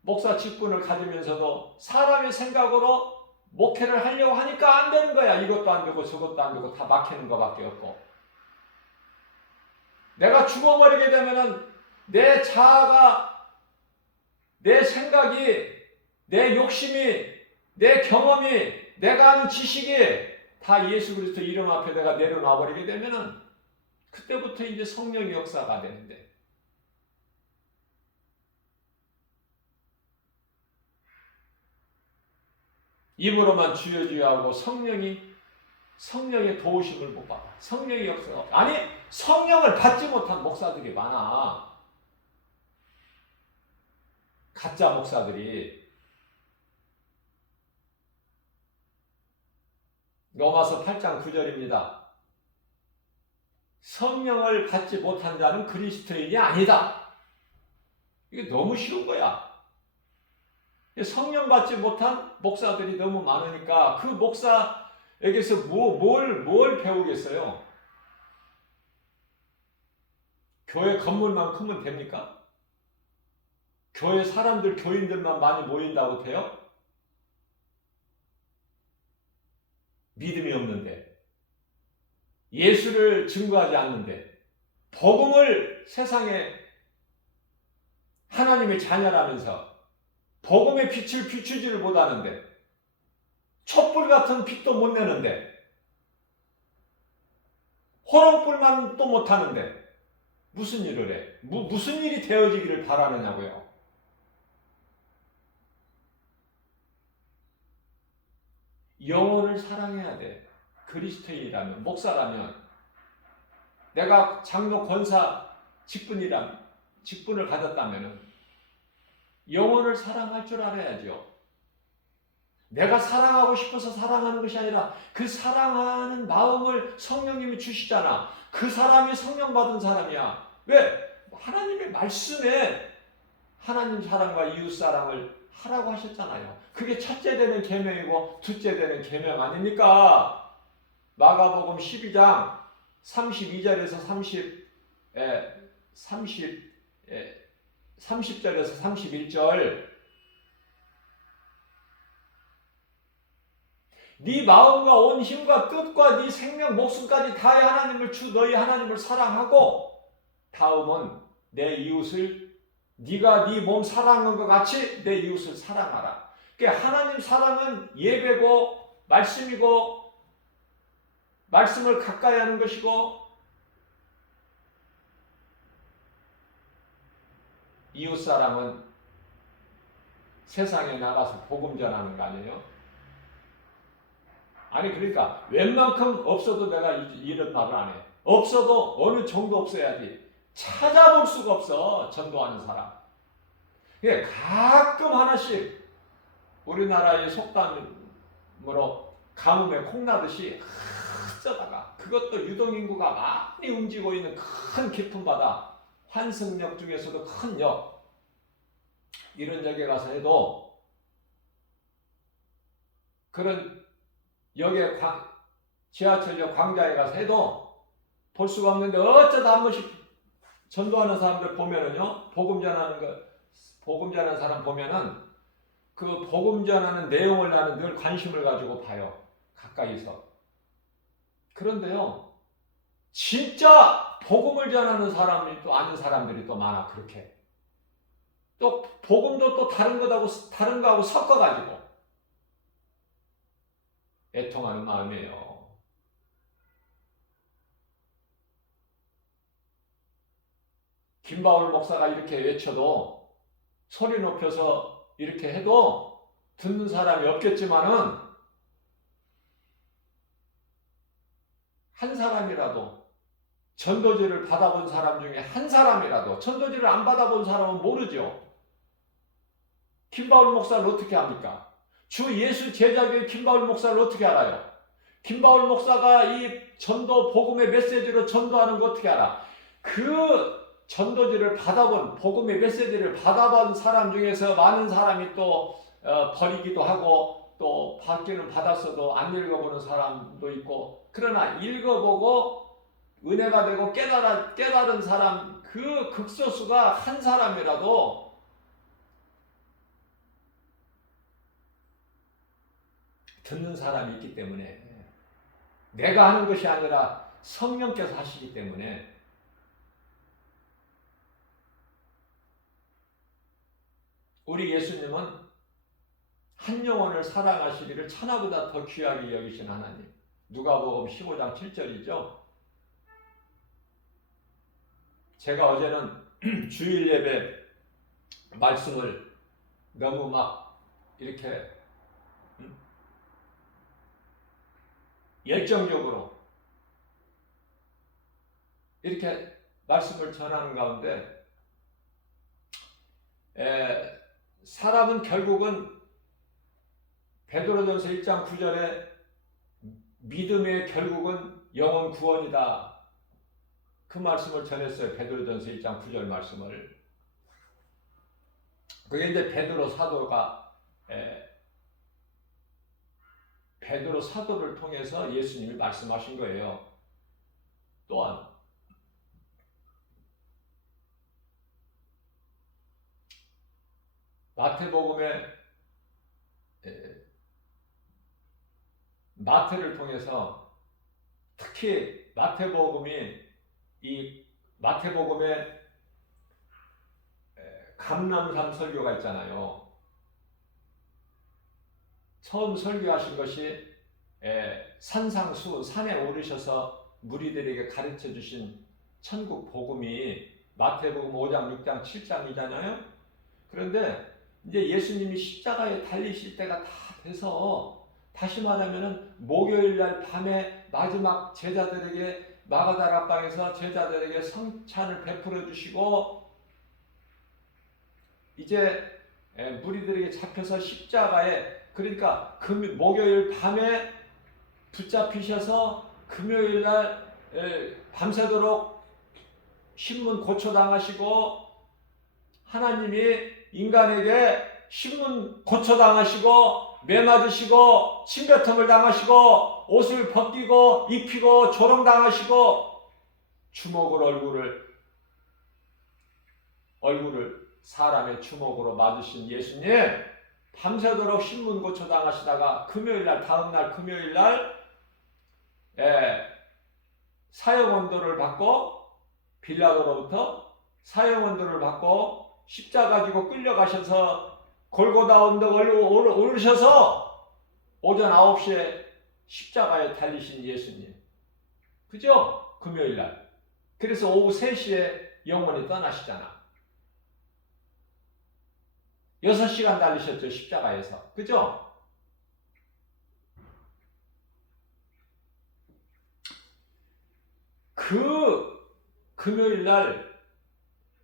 목사 직분을 가지면서도 사람의 생각으로 목회를 하려고 하니까 안 되는 거야. 이것도 안 되고 저것도 안 되고 다 막히는 것밖에 없고. 내가 죽어버리게 되면은 내 자아가, 내 생각이, 내 욕심이, 내 경험이, 내가 아는 지식이 다 예수 그리스도 이름 앞에 내가 내려놔 버리게 되면은, 그때부터 이제 성령의 역사가 되는데, 입으로만 주여 주여 하고 성령의 도우심을 못 받아. 성령의 역사가, 아니 성령을 받지 못한 목사들이 많아. 가짜 목사들이. 로마서 8장 9절입니다. 성령을 받지 못한 자는 그리스도인이 아니다. 이게 너무 쉬운 거야. 성령 받지 못한 목사들이 너무 많으니까 그 목사에게서 뭘 배우겠어요? 교회 건물만 크면 됩니까? 교회 사람들, 교인들만 많이 모인다고 돼요? 믿음이 없는데, 예수를 증거하지 않는데, 복음을 세상에 하나님의 자녀라면서 복음의 빛을 비추지를 못하는데, 촛불 같은 빛도 못 내는데, 호롱불만 또 못하는데 무슨 일을 해? 무슨 일이 되어지기를 바라느냐고요. 영혼을 사랑해야 돼. 그리스도인이라면, 목사라면, 내가 장로 권사 직분을 가졌다면 영혼을 사랑할 줄 알아야죠. 내가 사랑하고 싶어서 사랑하는 것이 아니라 그 사랑하는 마음을 성령님이 주시잖아. 그 사람이 성령 받은 사람이야. 왜? 하나님의 말씀에 하나님 사랑과 이웃 사랑을 하라고 하셨잖아요. 그게 첫째 되는 계명이고 둘째 되는 계명 아닙니까? 마가복음 12장 32절에서 30절에서 31절. 네 마음과 온 힘과 뜻과 네 생명 목숨까지 다해 너희 하나님을 사랑하고, 다음은 내 이웃을 네가 네 몸 사랑하는 것 같이 내 이웃을 사랑하라. 그러니까 하나님 사랑은 예배고 말씀이고 말씀을 가까이 하는 것이고, 이웃 사랑은 세상에 나가서 복음 전하는 거 아니에요? 아니 그러니까 웬만큼 없어도 내가 이런 말을 안 해. 없어도 어느 정도 없어야지. 찾아볼 수가 없어, 전도하는 사람. 가끔 하나씩 우리나라의 속담으로 가뭄에 콩나듯이 쓰다가, 그것도 유동인구가 많이 움직이고 있는 큰 깊은 바다, 환승역 중에서도 큰 역, 이런 역에 가서 해도, 그런 역에 지하철역 광장에 가서 해도 볼 수가 없는데, 어쩌다 한 번씩 전도하는 사람들 보면은요, 복음 전하는 사람 보면은 그 복음 전하는 내용을 나는 늘 관심을 가지고 봐요, 가까이서. 그런데요, 진짜 복음을 전하는 사람이 또 아는 사람들이 또 많아. 그렇게 또 복음도 또 다른 거하고 섞어가지고 애통하는 마음이에요. 김바울 목사가 이렇게 외쳐도, 소리 높여서 이렇게 해도 듣는 사람이 없겠지만은, 한 사람이라도, 전도지를 받아본 사람 중에 한 사람이라도, 전도지를 안 받아본 사람은 모르죠. 김바울 목사를 어떻게 합니까? 주 예수 제자교회 김바울 목사를 어떻게 알아요? 김바울 목사가 이 전도 복음의 메시지로 전도하는 거 어떻게 알아? 그 전도지를 받아본, 복음의 메시지를 받아본 사람 중에서 많은 사람이 또 버리기도 하고, 또 받기는 받았어도 안 읽어보는 사람도 있고, 그러나 읽어보고 은혜가 되고 깨달은 사람, 그 극소수가 한 사람이라도 듣는 사람이 있기 때문에, 내가 하는 것이 아니라 성령께서 하시기 때문에, 우리 예수님은 한 영혼을 사랑하시기를 천하보다 더 귀하게 여기신 하나님. 누가복음 15장 7절이죠. 제가 어제는 주일 예배 말씀을 너무 막 이렇게 열정적으로 이렇게 말씀을 전하는 가운데, 사람은 결국은 베드로전서 1장 9절에 믿음의 결국은 영혼 구원이다, 그 말씀을 전했어요. 베드로전서 1장 9절 말씀을. 그게 이제 베드로 사도가 에, 베드로 사도를 통해서 예수님이 말씀하신 거예요. 또한 마태를 통해서, 특히 마태복음에 감람산 설교가 있잖아요. 처음 설교하신 것이 산상수, 산에 오르셔서 무리들에게 가르쳐 주신 천국 복음이 마태복음 5장, 6장, 7장이잖아요. 그런데 이제 예수님이 십자가에 달리실 때가 다 돼서, 다시 말하면은 목요일 날 밤에 마지막 제자들에게 마가다락방에서 제자들에게 성찬을 베풀어 주시고, 이제 무리들에게 잡혀서 십자가에, 그러니까 목요일 밤에 붙잡히셔서 금요일 날 밤새도록 신문 고초당하시고, 하나님이 인간에게 신문 고초당하시고 매맞으시고 침뱉음을 당하시고 옷을 벗기고 입히고 조롱당하시고 주먹을 얼굴을 사람의 주먹으로 맞으신 예수님, 밤새도록 신문 고초당하시다가 금요일날, 다음날 금요일날 사형언도를 받고, 빌라도로부터 사형언도를 받고 십자가 가지고 끌려가셔서 골고다 언덕을 오르셔서 오전 9시에 십자가에 달리신 예수님, 그죠? 금요일날. 그래서 오후 3시에 영원히 떠나시잖아. 6시간 달리셨죠, 십자가에서. 그죠? 그 금요일날,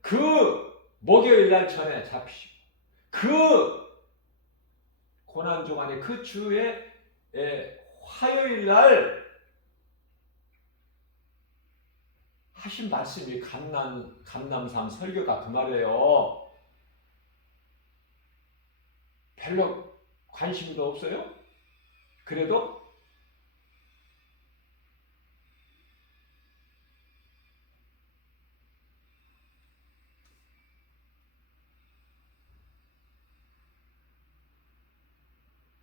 그 목요일날 전에 잡히시고, 그 고난중 안에 그 주에 화요일날 하신 말씀이 감남산 설교가 그 말이에요. 별로 관심도 없어요? 그래도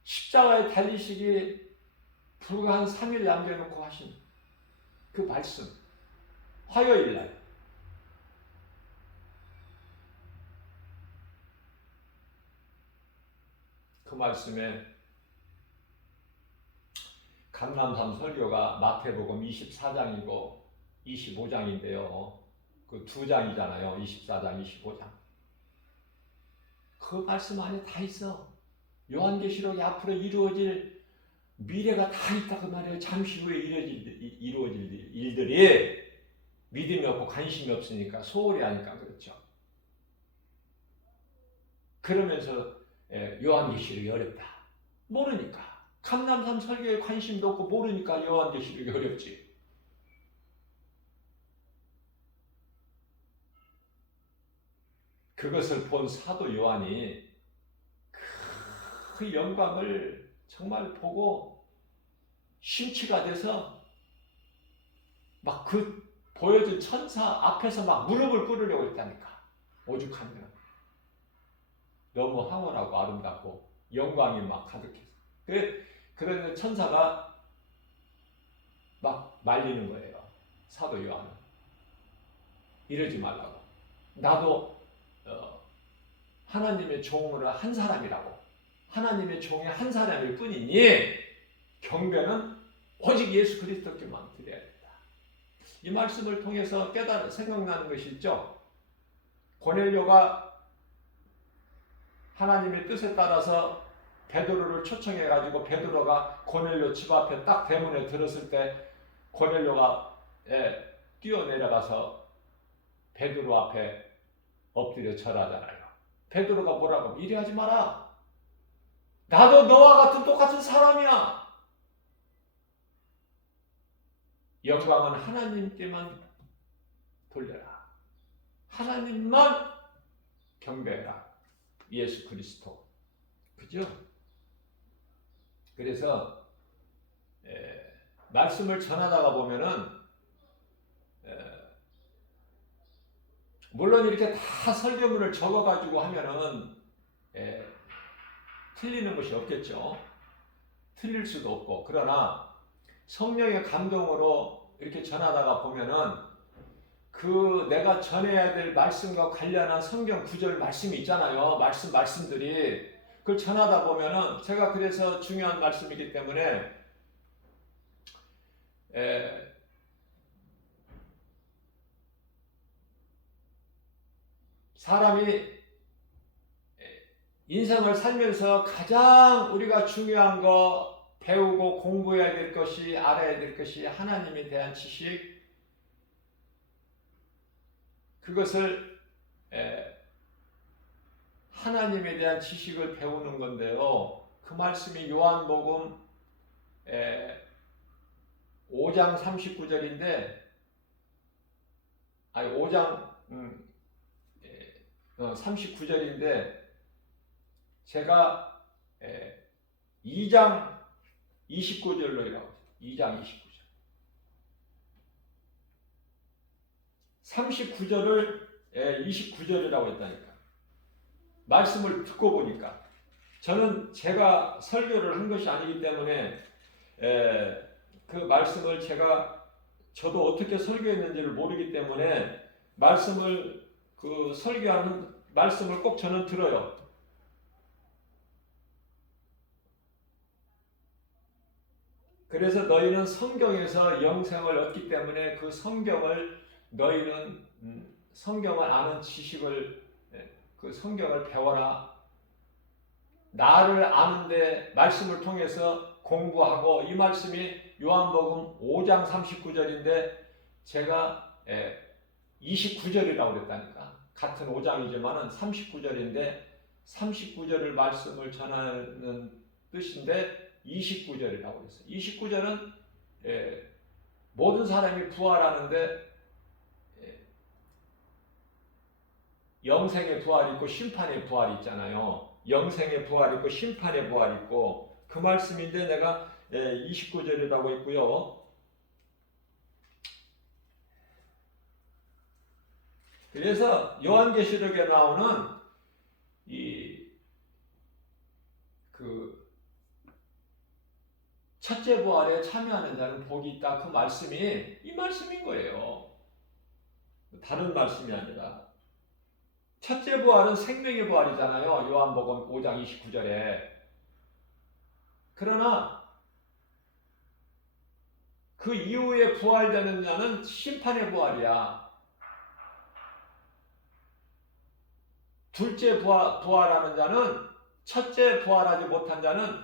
십자가에 달리시기 불과 한 3일 남겨놓고 하신 그 말씀, 화요일날. 그 말씀에 감람산 설교가 마태복음 24장이고 25장인데요. 그 2장이잖아요. 24장, 25장. 그 말씀 안에 다 있어. 요한계시록이 앞으로 이루어질 미래가 다 있다 그 말이에요. 잠시 후에 이루어질 일들이 믿음이 없고 관심이 없으니까, 소홀히 하니까 그렇죠. 그러면서 요한계시록이 어렵다. 모르니까. 감람산 설교에 관심도 없고 모르니까 요한계시록이 어렵지. 그것을 본 사도 요한이 그 영광을 정말 보고 심취가 돼서 막 그 보여준 천사 앞에서 막 무릎을 꿇으려고 했다니까. 오죽하면 너무 황홀하고 아름답고 영광이 막 가득해서. 그러는 천사가 막 말리는 거예요. 사도 요한은. 이러지 말라고. 나도 하나님의 종으로 한 사람이라고. 하나님의 종의 한 사람일 뿐이니 경배는 오직 예수 그리스도께만 드려야 된다. 이 말씀을 통해서 생각나는 것이 있죠. 고넬료가 하나님의 뜻에 따라서 베드로를 초청해가지고 베드로가 고넬료 집 앞에 딱 대문에 들었을 때 고넬료가 뛰어내려가서 베드로 앞에 엎드려 절하잖아요. 베드로가 뭐라고? 이리 하지 마라. 나도 너와 같은 똑같은 사람이야. 영광은 하나님께만 돌려라. 하나님만 경배해라. 예수 그리스도. 그죠? 그래서 말씀을 전하다가 보면은 물론 이렇게 다 설교문을 적어가지고 하면은 틀리는 것이 없겠죠. 틀릴 수도 없고. 그러나 성령의 감동으로 이렇게 전하다가 보면은 그 내가 전해야 될 말씀과 관련한 성경 구절 말씀이 있잖아요. 말씀들이 그걸 전하다 보면은 제가 그래서 중요한 말씀이기 때문에 사람이 인생을 살면서 가장 우리가 중요한 거 배우고 공부해야 될 것이 알아야 될 것이 하나님에 대한 지식 그것을 하나님에 대한 지식을 배우는 건데요. 그 말씀이 요한복음 5장 39절인데 아니 5장 39절인데 제가 2장 29절로 이라고 2장 29절 39절을 29절이라고 했다니까. 말씀을 듣고 보니까 저는 제가 설교를 한 것이 아니기 때문에 그 말씀을 저도 어떻게 설교했는지를 모르기 때문에 말씀을 그 설교하는 말씀을 꼭 저는 들어요. 그래서 너희는 성경에서 영생을 얻기 때문에 그 성경을 너희는 성경을 아는 지식을 그 성경을 배워라. 나를 아는데 말씀을 통해서 공부하고 이 말씀이 요한복음 5장 39절인데 제가 29절이라고 그랬다니까. 같은 5장이지만은 39절인데 39절을 말씀을 전하는 뜻인데 29절이라고 했어요. 29절은 모든 사람이 부활하는데 영생의 부활이 있고 심판의 부활이 있잖아요. 영생의 부활이 있고 심판의 부활이 있고 그 말씀인데 내가 29절이라고 했고요. 그래서 요한계시록에 나오는 그 첫째 부활에 참여하는 자는 복이 있다. 그 말씀이 이 말씀인 거예요. 다른 말씀이 아니라. 첫째 부활은 생명의 부활이잖아요. 요한복음 5장 29절에. 그러나 그 이후에 부활되는 자는 심판의 부활이야. 둘째 부활하는 자는 첫째 부활하지 못한 자는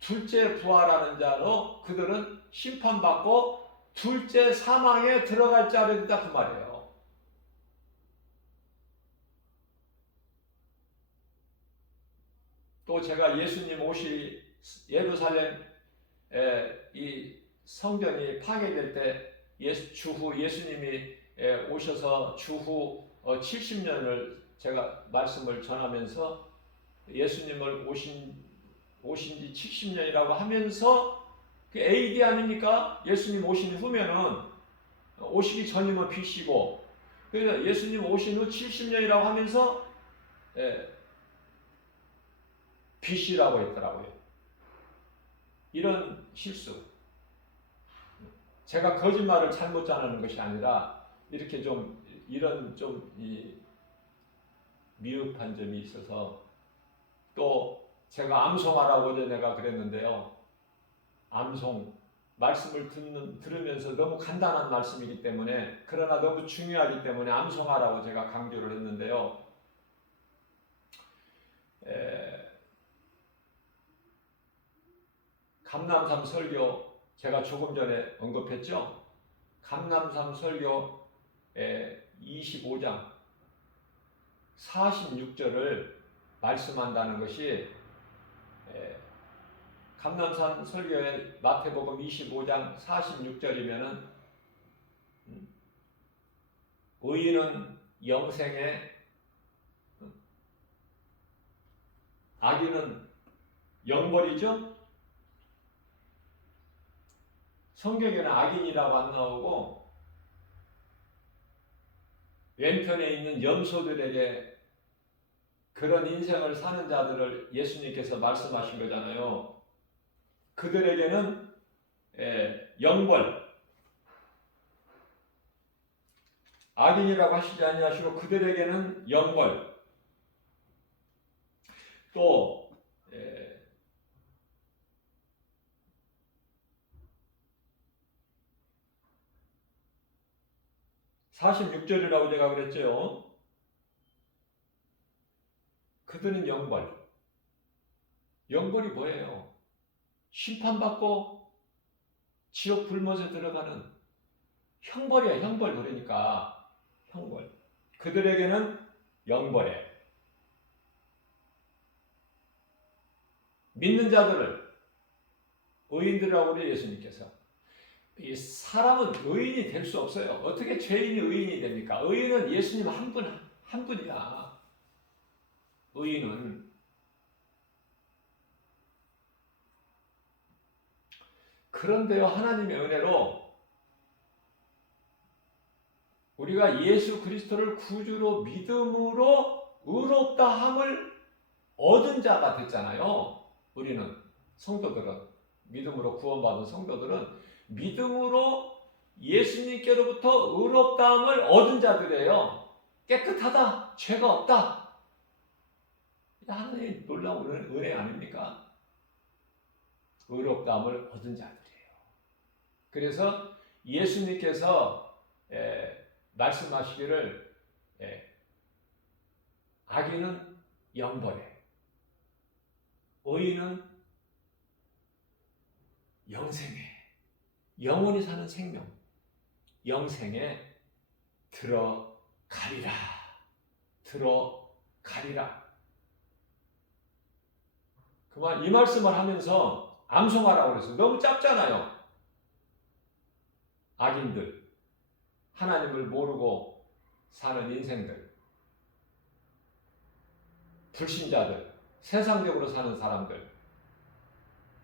둘째 부활하는 자로 그들은 심판받고 둘째 사망에 들어갈 자들이다 그 말이에요. 또 제가 예수님 오실 예루살렘 이 성전이 파괴될 때 주후 예수님이 오셔서 주후 70년을 제가 말씀을 전하면서 예수님을 오신 지 70년이라고 하면서 그 AD 아닙니까? 예수님 오신 후면은 오시기 전이면 BC고 그래서 예수님 오신 후 70년이라고 하면서 BC라고 했더라고요. 이런 실수. 제가 거짓말을 잘못 전하는 것이 아니라 이렇게 좀 이런 좀 미흡한 점이 있어서 또 제가 암송하라고 어제 내가 그랬는데요. 암송 말씀을 들으면서 너무 간단한 말씀이기 때문에 그러나 너무 중요하기 때문에 암송하라고 제가 강조를 했는데요. 감람산 설교 제가 조금 전에 언급했죠. 감람산 설교 25장 46절을 말씀한다는 것이 감람산 설교의 마태복음 25장 46절이면은 의인은 영생에 악인은 영벌이죠. 성경에는 악인이라고 안 나오고 왼편에 있는 염소들에게 그런 인생을 사는 자들을 예수님께서 말씀하신 거잖아요. 그들에게는 영벌, 악인이라고 하시지 아니하시고 그들에게는 영벌, 또 46절이라고 제가 그랬죠. 그들은 영벌. 영벌이 뭐예요? 심판받고 지옥 불못에 들어가는 형벌이야. 형벌. 그러니까 형벌. 그들에게는 영벌에 믿는 자들을 의인들이라고 그래요. 예수님께서. 이 사람은 의인이 될 수 없어요. 어떻게 죄인이 의인이 됩니까? 의인은 예수님 한 분이야. 의인은. 그런데요, 하나님의 은혜로 우리가 예수 그리스도를 구주로 믿음으로 의롭다 함을 얻은 자가 됐잖아요. 우리는 성도들은, 믿음으로 구원받은 성도들은 믿음으로 예수님께로부터 의롭다함을 얻은 자들이에요. 깨끗하다, 죄가 없다. 하나님의 놀라운 은혜 아닙니까? 의롭다함을 얻은 자들이에요. 그래서 예수님께서 말씀하시기를 악인은 영벌에, 의인은 영생에, 영원히 사는 생명, 영생에 들어가리라. 들어가리라. 그만 이 말씀을 하면서 암송하라고 그랬어요. 너무 짧잖아요. 악인들, 하나님을 모르고 사는 인생들, 불신자들, 세상적으로 사는 사람들,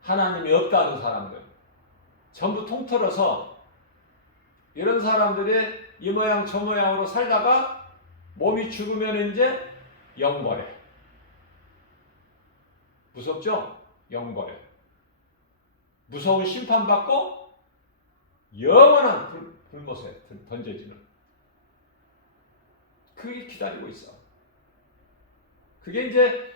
하나님이 없다는 사람들, 전부 통틀어서 이런 사람들이 이 모양 저 모양으로 살다가 몸이 죽으면 이제 영벌에. 무섭죠? 영벌에. 무서운 심판받고 영원한 불못에 던져지는. 그게 기다리고 있어. 그게 이제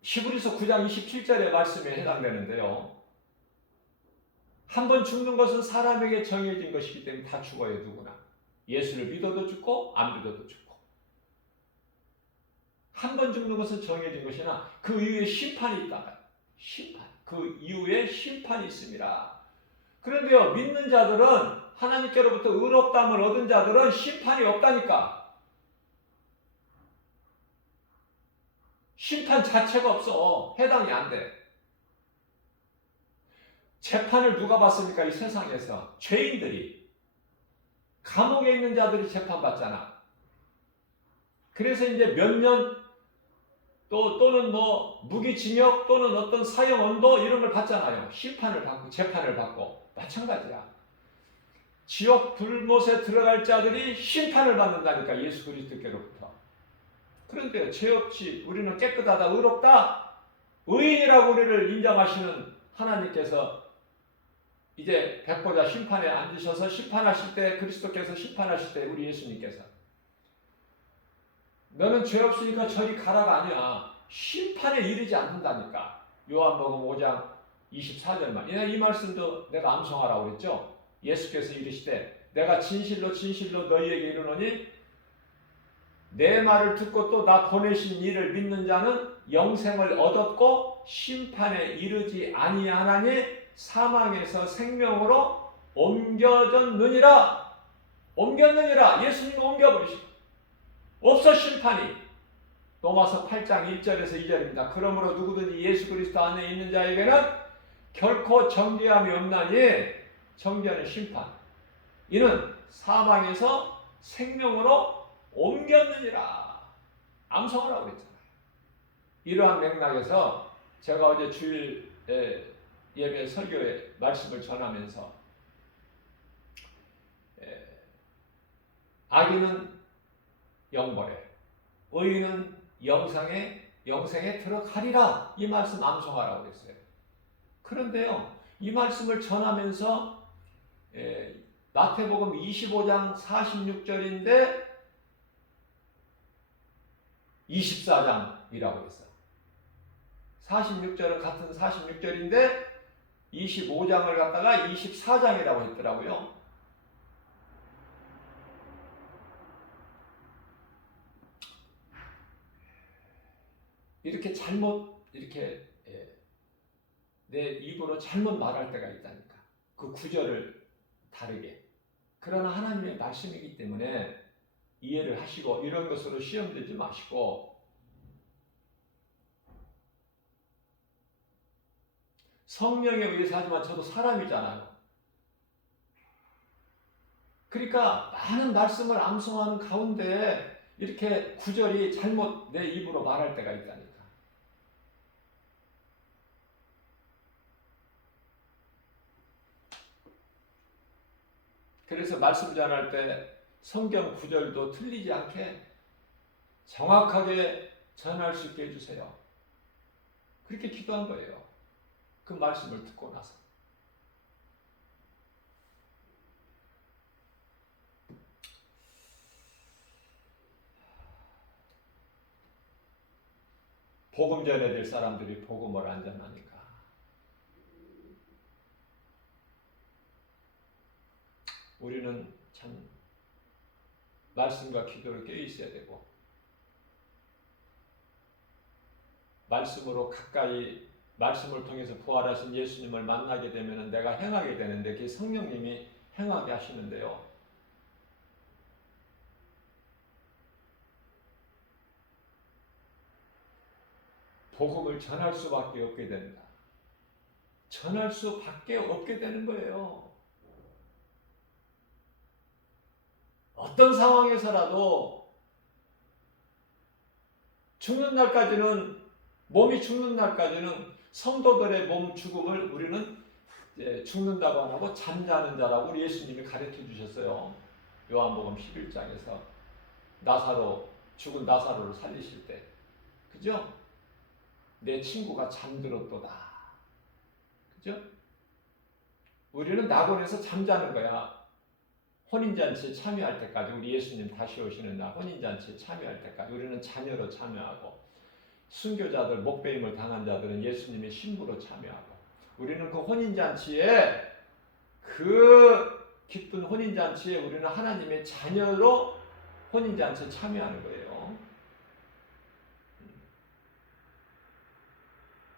히브리서 9장 27절의 말씀에 해당되는데요. 한 번 죽는 것은 사람에게 정해진 것이기 때문에 다 죽어요. 누구나. 예수를 믿어도 죽고 안 믿어도 죽고. 한 번 죽는 것은 정해진 것이나 그 이후에 심판이 있다. 심판. 그 이후에 심판이 있습니다. 그런데요, 믿는 자들은, 하나님께로부터 의롭다함을 얻은 자들은 심판이 없다니까. 심판 자체가 없어. 해당이 안 돼. 재판을 누가 받습니까? 이 세상에서. 죄인들이. 감옥에 있는 자들이 재판받잖아. 그래서 이제 몇 년, 또는 뭐, 무기징역, 또는 어떤 사형 언도 이런 걸 받잖아요. 심판을 받고, 재판을 받고. 마찬가지야. 지옥 불못에 들어갈 자들이 심판을 받는다니까. 예수 그리스도께로부터. 그런데 죄 없이 우리는 깨끗하다, 의롭다, 의인이라고 우리를 인정하시는 하나님께서 이제 백보자 심판에 앉으셔서 심판하실 때, 그리스도께서 심판하실 때 우리 예수님께서 너는 죄 없으니까 저리 가라가 아니야. 심판에 이르지 않는다니까. 요한복음 5장 24절만. 이 말씀도 내가 암송하라고 그랬죠. 예수께서 이르시되 내가 진실로 진실로 너희에게 이르노니 내 말을 듣고 또 나 보내신 이를 믿는 자는 영생을 얻었고 심판에 이르지 아니하나니 사망에서 생명으로 옮겨졌느니라. 옮겼느니라. 예수님이 옮겨버리시고 없어 심판이. 로마서 8장 1절에서 2절입니다. 그러므로 누구든지 예수 그리스도 안에 있는 자에게는 결코 정죄함이 없나니, 정죄는 심판, 이는 사망에서 생명으로 옮겼느니라. 암송하라고 그랬잖아요. 이러한 맥락에서 제가 어제 주일 예배 설교에 말씀을 전하면서 악인은 영벌에, 의인은 영생에 들어가리라, 이 말씀 암송하라고 했어요. 그런데요, 이 말씀을 전하면서 마태복음 25장 46절인데 24장이라고 했어요. 46절은 같은 46절인데 25장을 갖다가 24장이라고 했더라고요. 이렇게 잘못 내 입으로 잘못 말할 때가 있다니까. 그 구절을 다르게. 그러나 하나님의 말씀이기 때문에 이해를 하시고 이런 것으로 시험 들지 마시고 성령에 의해서 하지만 저도 사람이잖아요. 그러니까 많은 말씀을 암송하는 가운데 이렇게 구절이 잘못 내 입으로 말할 때가 있다니까. 그래서 말씀 전할 때 성경 구절도 틀리지 않게 정확하게 전할 수 있게 해주세요. 그렇게 기도한 거예요. 그 말씀을 듣고 나서. 복음 전해야 될 사람들이 복음을 안 전하니까. 우리는 참 말씀과 기도를 깨어 있어야 되고 말씀으로 가까이 말씀을 통해서 부활하신 예수님을 만나게 되면 내가 행하게 되는데 그게 성령님이 행하게 하시는데요. 복음을 전할 수밖에 없게 된다. 전할 수밖에 없게 되는 거예요. 어떤 상황에서라도 죽는 날까지는 몸이 죽는 날까지는 성도들의 몸 죽음을 우리는 죽는다고 안 하고 잠자는 자라고 우리 예수님이 가르쳐 주셨어요. 요한복음 11장에서 죽은 나사로를 살리실 때. 그죠? 내 친구가 잠들었도다. 그죠? 우리는 낙원에서 잠자는 거야. 혼인잔치에 참여할 때까지, 우리 예수님 다시 오시는 날 혼인잔치에 참여할 때까지 우리는 자녀로 참여하고, 순교자들, 목배임을 당한 자들은 예수님의 신부로 참여하고, 우리는 그 혼인잔치에, 그 기쁜 혼인잔치에 우리는 하나님의 자녀로 혼인잔치에 참여하는 거예요.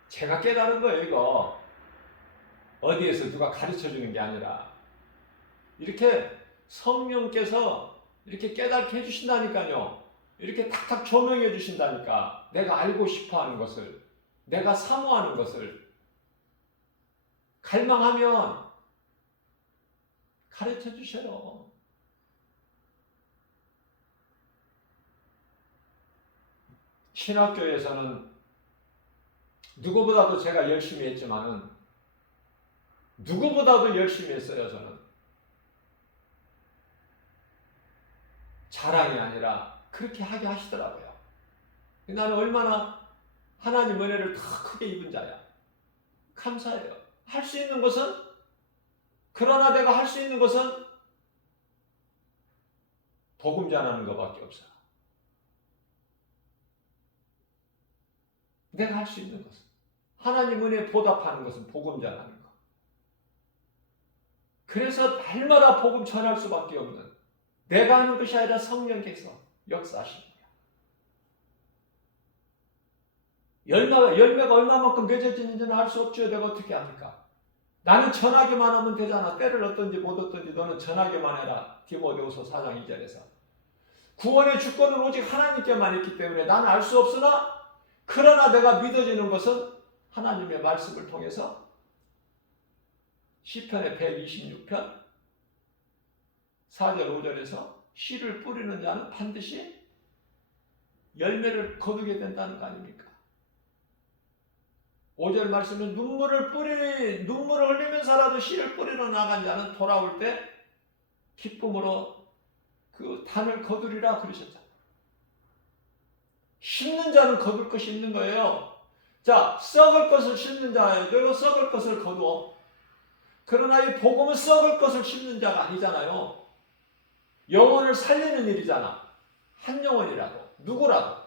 제가 깨달은 거예요, 이거. 어디에서 누가 가르쳐 주는 게 아니라. 이렇게 성령께서 이렇게 깨닫게 해주신다니까요. 이렇게 탁탁 조명해 주신다니까. 내가 알고 싶어 하는 것을, 내가 사모하는 것을 갈망하면 가르쳐 주셔요. 신학교에서는 누구보다도 제가 열심히 했지만은 누구보다도 열심히 했어요, 저는. 자랑이 아니라 그렇게 하게 하시더라고요. 나는 얼마나 하나님 은혜를 더 크게 입은 자야. 감사해요. 할 수 있는 것은, 그러나 내가 할 수 있는 것은 복음 전하는 것밖에 없어. 내가 할 수 있는 것은, 하나님 은혜에 보답하는 것은 복음 전하는 것. 그래서 날마다 복음 전할 수밖에 없는, 내가 하는 것이 아니라 성령께서 역사하십니다. 열매가 얼마만큼 맺어지는지는 알 수 없죠. 내가 어떻게 합니까? 나는 전하기만 하면 되잖아. 때를 얻든지 못 얻든지 너는 전하기만 해라. 디모데후서 4장 2절에서. 구원의 주권은 오직 하나님께만 있기 때문에 나는 알 수 없으나, 그러나 내가 믿어지는 것은 하나님의 말씀을 통해서 시편의 126편 4절 5절에서 씨를 뿌리는 자는 반드시 열매를 거두게 된다는 거 아닙니까? 5절 말씀은 눈물을 흘리면서라도 씨를 뿌리러 나간 자는 돌아올 때 기쁨으로 그 단을 거두리라 그러셨잖아요. 심는 자는 거둘 것이 있는 거예요. 자, 썩을 것을 심는 자에도 썩을 것을 거두어. 그러나 이 복음은 썩을 것을 심는 자가 아니잖아요. 영혼을 살리는 일이잖아. 한 영혼이라도, 누구라도.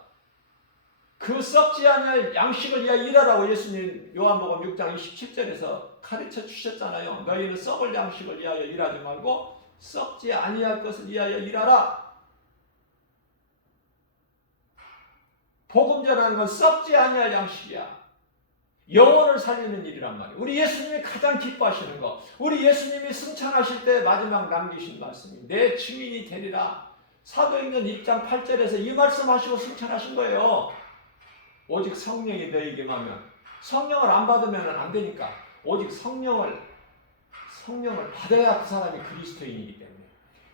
그 썩지 아니할 양식을 위하여 일하라고 예수님 요한복음 6장 27절에서 가르쳐 주셨잖아요. 너희는 썩을 양식을 위하여 일하지 말고 썩지 아니할 것을 위하여 일하라. 복음 전하는 건 썩지 아니할 양식이야. 영혼을 살리는 일이란 말이에요. 우리 예수님이 가장 기뻐하시는 거, 우리 예수님이 승천하실 때 마지막 남기신 말씀이 내 증인이 되리라. 사도행전 1장 8절에서 이 말씀하시고 승천하신 거예요. 오직 성령이 너희에게 임하면, 성령을 안 받으면 안 되니까 오직 성령을 받아야 그 사람이 그리스도인이기 때문에,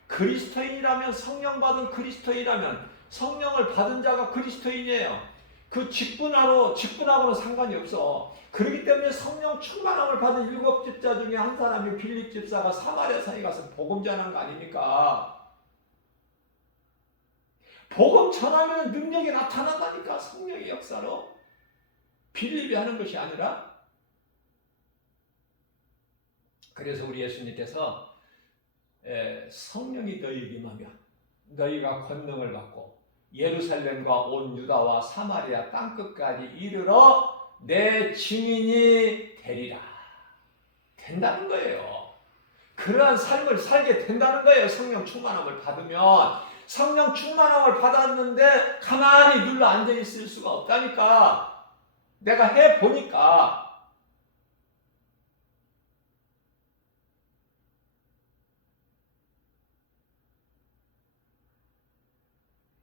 그리스도인이라면, 성령 받은 그리스도인이라면 성령을 받은 자가 그리스도인이에요. 그 직분하고는 상관이 없어. 그렇기 때문에 성령 충만함을 받은 7 집사 중에 한 사람이 빌립 집사가 사마리아 산에 가서 복음 전한 거 아닙니까? 복음 전하면 능력이 나타난다니까. 성령의 역사로. 빌립이 하는 것이 아니라. 그래서 우리 예수님께서 성령이 너희에게 임하면 너희가 권능을 받고 예루살렘과 온 유다와 사마리아 땅끝까지 이르러 내 증인이 되리라. 된다는 거예요. 그러한 삶을 살게 된다는 거예요. 성령 충만함을 받으면. 성령 충만함을 받았는데 가만히 눌러 앉아 있을 수가 없다니까. 내가 해보니까.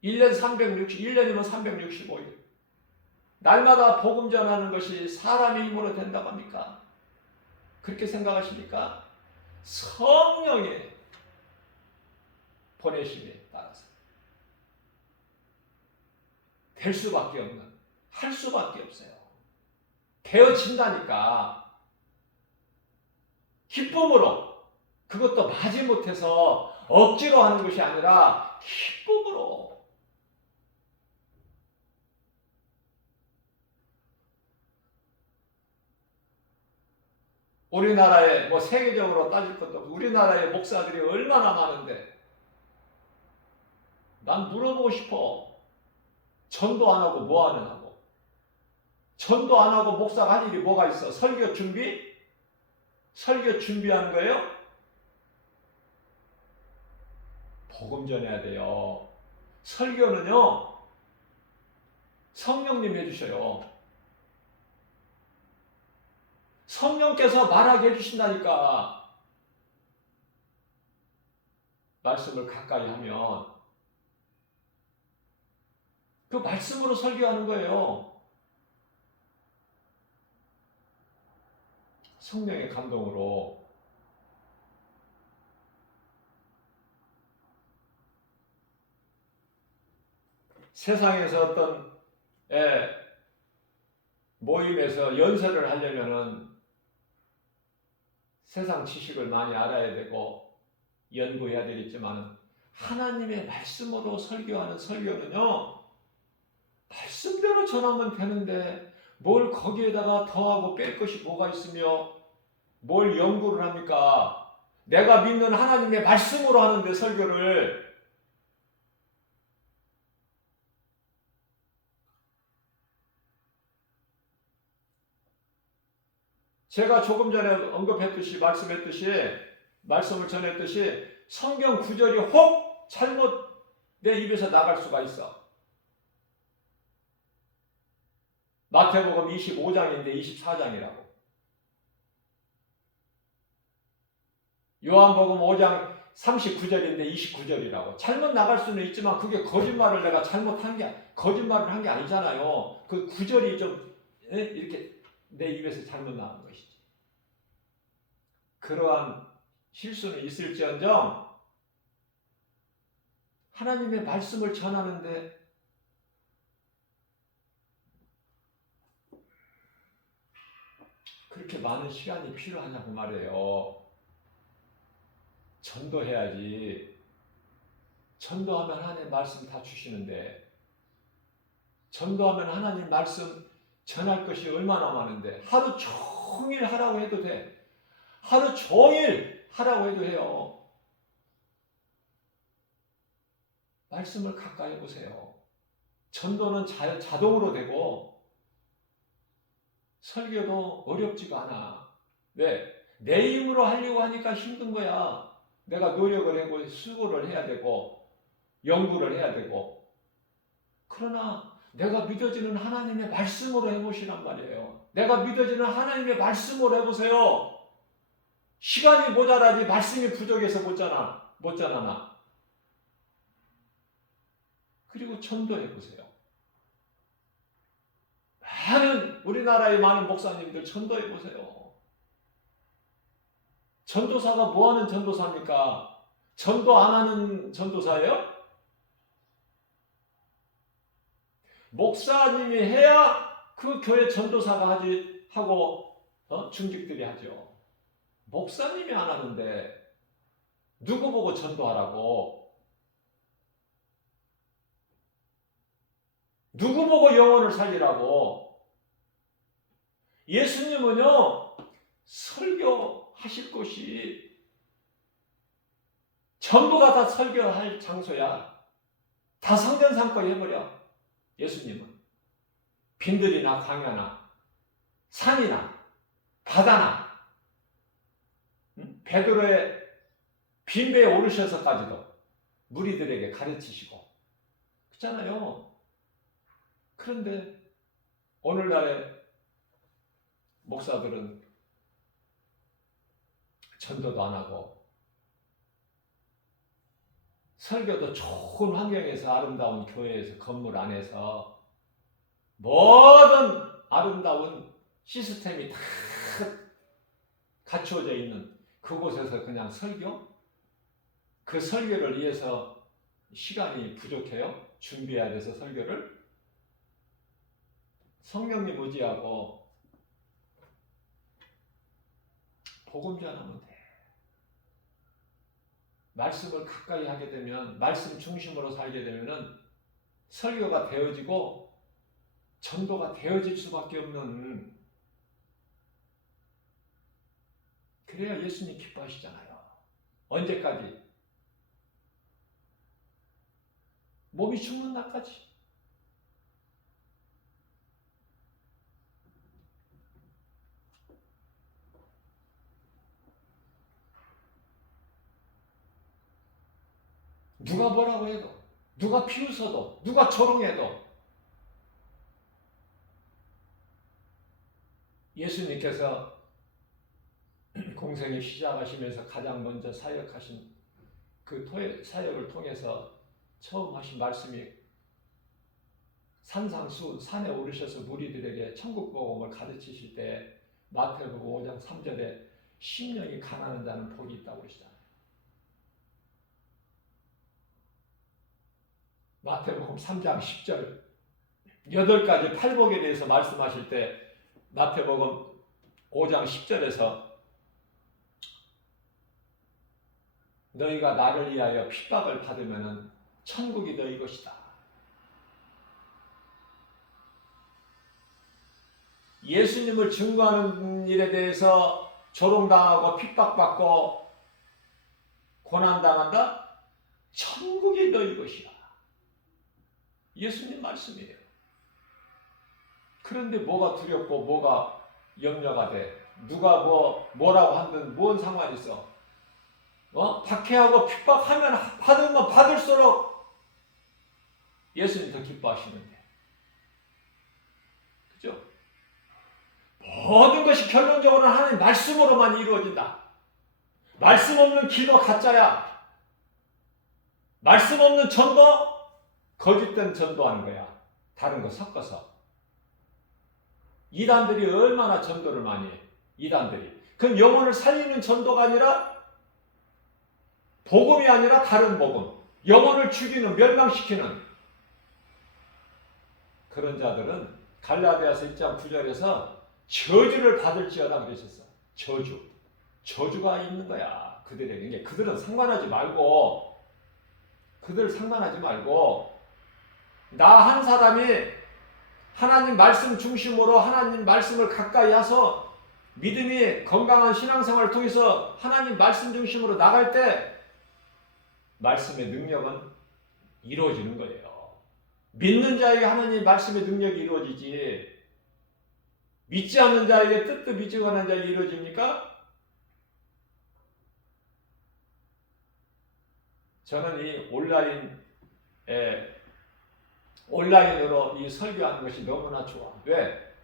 (1년 1년이면 365일) 날마다 복음 전하는 것이 사람의 힘으로 된다고 합니까? 그렇게 생각하십니까? 성령의 보내심에 따라서 될 수밖에 없는, 할 수밖에 없어요. 되어진다니까. 기쁨으로, 그것도 마지못해서 억지로 하는 것이 아니라 기쁨으로. 우리나라에 세계적으로 따질 것도 없고 우리나라의 목사들이 얼마나 많은데 난 물어보고 싶어. 전도 안 하고 뭐 하느냐고. 전도 안 하고 목사가 할 일이 뭐가 있어? 설교 준비? 설교 준비하는 거예요? 복음 전해야 돼요. 설교는요, 성령님 해주셔요. 성령께서 말하게 해주신다니까. 말씀을 가까이 하면 그 말씀으로 설교하는 거예요. 성령의 감동으로. 세상에서 어떤 모임에서 연설을 하려면은 세상 지식을 많이 알아야 되고 연구해야 되겠지만 하나님의 말씀으로 설교하는 설교는요, 말씀대로 전하면 되는데 뭘 거기에다가 더하고 뺄 것이 뭐가 있으며 뭘 연구를 합니까? 내가 믿는 하나님의 말씀으로 하는데 설교를. 제가 조금 전에 언급했듯이, 말씀을 전했듯이 성경 구절이 혹 잘못 내 입에서 나갈 수가 있어. 마태복음 25장인데 24장이라고. 요한복음 5장 39절인데 29절이라고. 잘못 나갈 수는 있지만 그게 거짓말을 내가 거짓말을 한 게 아니잖아요. 그 구절이 좀 이렇게 내 입에서 잘못 나온 것이지. 그러한 실수는 있을지언정 하나님의 말씀을 전하는데 그렇게 많은 시간이 필요하냐고 말이에요. 전도해야지. 전도하면 하나님 말씀 다 주시는데, 전도하면 하나님 말씀 전할 것이 얼마나 많은데, 하루 종일 하라고 해도 돼. 하루 종일 하라고 해도 해요. 말씀을 가까이 해보세요. 전도는 자동으로 되고 설교도 어렵지가 않아. 왜? 내 힘으로 하려고 하니까 힘든 거야. 내가 노력을 하고 수고를 해야 되고 연구를 해야 되고. 그러나 내가 믿어지는 하나님의 말씀으로 해보시란 말이에요. 내가 믿어지는 하나님의 말씀으로 해보세요. 시간이 모자라지 말씀이 부족해서 못 자라나. 그리고 전도해보세요. 우리나라의 많은 목사님들 전도해보세요. 전도사가 뭐하는 전도사입니까? 전도 안 하는 전도사예요? 목사님이 해야 그 교회 전도사가 하고 중직들이 하죠. 목사님이 안 하는데 누구 보고 전도하라고? 누구 보고 영혼을 살리라고? 예수님은요, 설교하실 곳이 전부가 다 설교할 장소야. 다 성전 삼고 해버려. 예수님은 빈들이나 광야나 산이나 바다나 베드로의 빈배에 오르셔서까지도 무리들에게 가르치시고 그렇잖아요. 그런데 오늘날의 목사들은 전도도 안 하고 설교도 좋은 환경에서 아름다운 교회에서 건물 안에서 모든 아름다운 시스템이 다 갖추어져 있는 그곳에서 그냥 설교? 그 설교를 위해서 시간이 부족해요? 준비해야 돼서 설교를? 성령님 의지하고 복음 전하면 돼. 말씀을 가까이 하게 되면, 말씀 중심으로 살게 되면은 설교가 되어지고 전도가 되어질 수밖에 없는. 그래야 예수님 기뻐하시잖아요. 언제까지? 몸이 죽는 날까지. 누가 뭐라고 해도, 누가 비웃어도, 누가 조롱해도 예수님께서 공생을 시작하시면서 가장 먼저 사역하신 그 사역을 통해서 처음 하신 말씀이 산에 오르셔서 무리들에게 천국 복음을 가르치실 때 마태복음 5장 3절에 심령이 가난한 자는 복이 있다고 그러시잖아요. 마태복음 3장 10절 8가지 팔복에 대해서 말씀하실 때 마태복음 5장 10절에서 너희가 나를 위하여 핍박을 받으면 천국이 너희 것이다. 예수님을 증거하는 일에 대해서 조롱당하고 핍박받고 고난당한다? 천국이 너희 것이야. 예수님 말씀이에요. 그런데 뭐가 두렵고 뭐가 염려가 돼? 누가 뭐라고 하든 뭔 상관이 있어? 박해하고 핍박하면 받으면 받을수록 예수님 더 기뻐하시는데. 그죠? 모든 것이 결론적으로 하나님 말씀으로만 이루어진다. 말씀 없는 기도 가짜야. 말씀 없는 전도 거짓된 전도하는 거야. 다른 거 섞어서. 이단들이 얼마나 전도를 많이 해. 이단들이. 그럼 영혼을 살리는 전도가 아니라 복음이 아니라 다른 복음. 영혼을 죽이는, 멸망시키는 그런 자들은 갈라디아서 1장 9절에서 저주를 받을지어다 그러셨어. 저주가 있는 거야 그들에게. 그러니까 그들은 상관하지 말고, 나 한 사람이 하나님 말씀 중심으로 하나님 말씀을 가까이 해서 믿음이 건강한 신앙생활을 통해서 하나님 말씀 중심으로 나갈 때 말씀의 능력은 이루어지는 거예요. 믿는 자에게 하나님 말씀의 능력이 이루어지지, 믿지 않는 자에게 뜻도 미증하는 자에게 이루어집니까? 저는 이 온라인으로 이 설교하는 것이 너무나 좋아. 왜?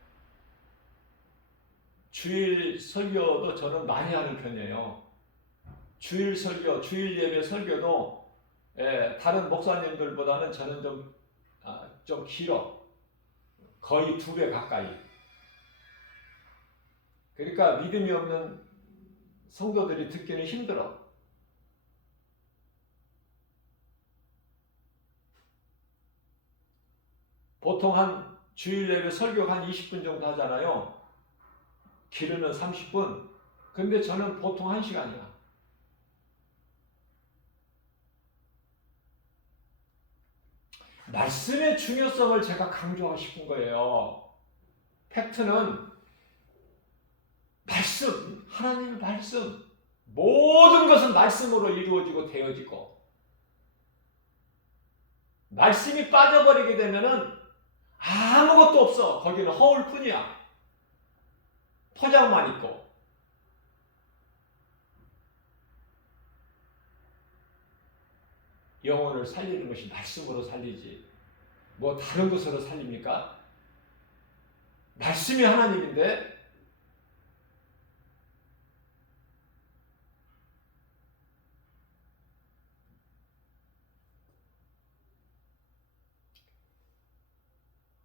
주일 설교도 저는 많이 하는 편이에요. 주일 설교, 주일 예배 설교도 다른 목사님들보다는 저는 좀 길어. 거의 2배 가까이. 그러니까 믿음이 없는 성도들이 듣기는 힘들어. 보통 한 주일 예배 설교가 한 20분 정도 하잖아요. 길으면 30분. 근데 저는 보통 1시간이야. 말씀의 중요성을 제가 강조하고 싶은 거예요. 팩트는 말씀, 하나님의 말씀. 모든 것은 말씀으로 이루어지고 되어지고, 말씀이 빠져버리게 되면은 아무것도 없어. 거기는 허울뿐이야. 포장만 있고. 영혼을 살리는 것이 말씀으로 살리지 뭐 다른 것으로 살립니까? 말씀이 하나님인데.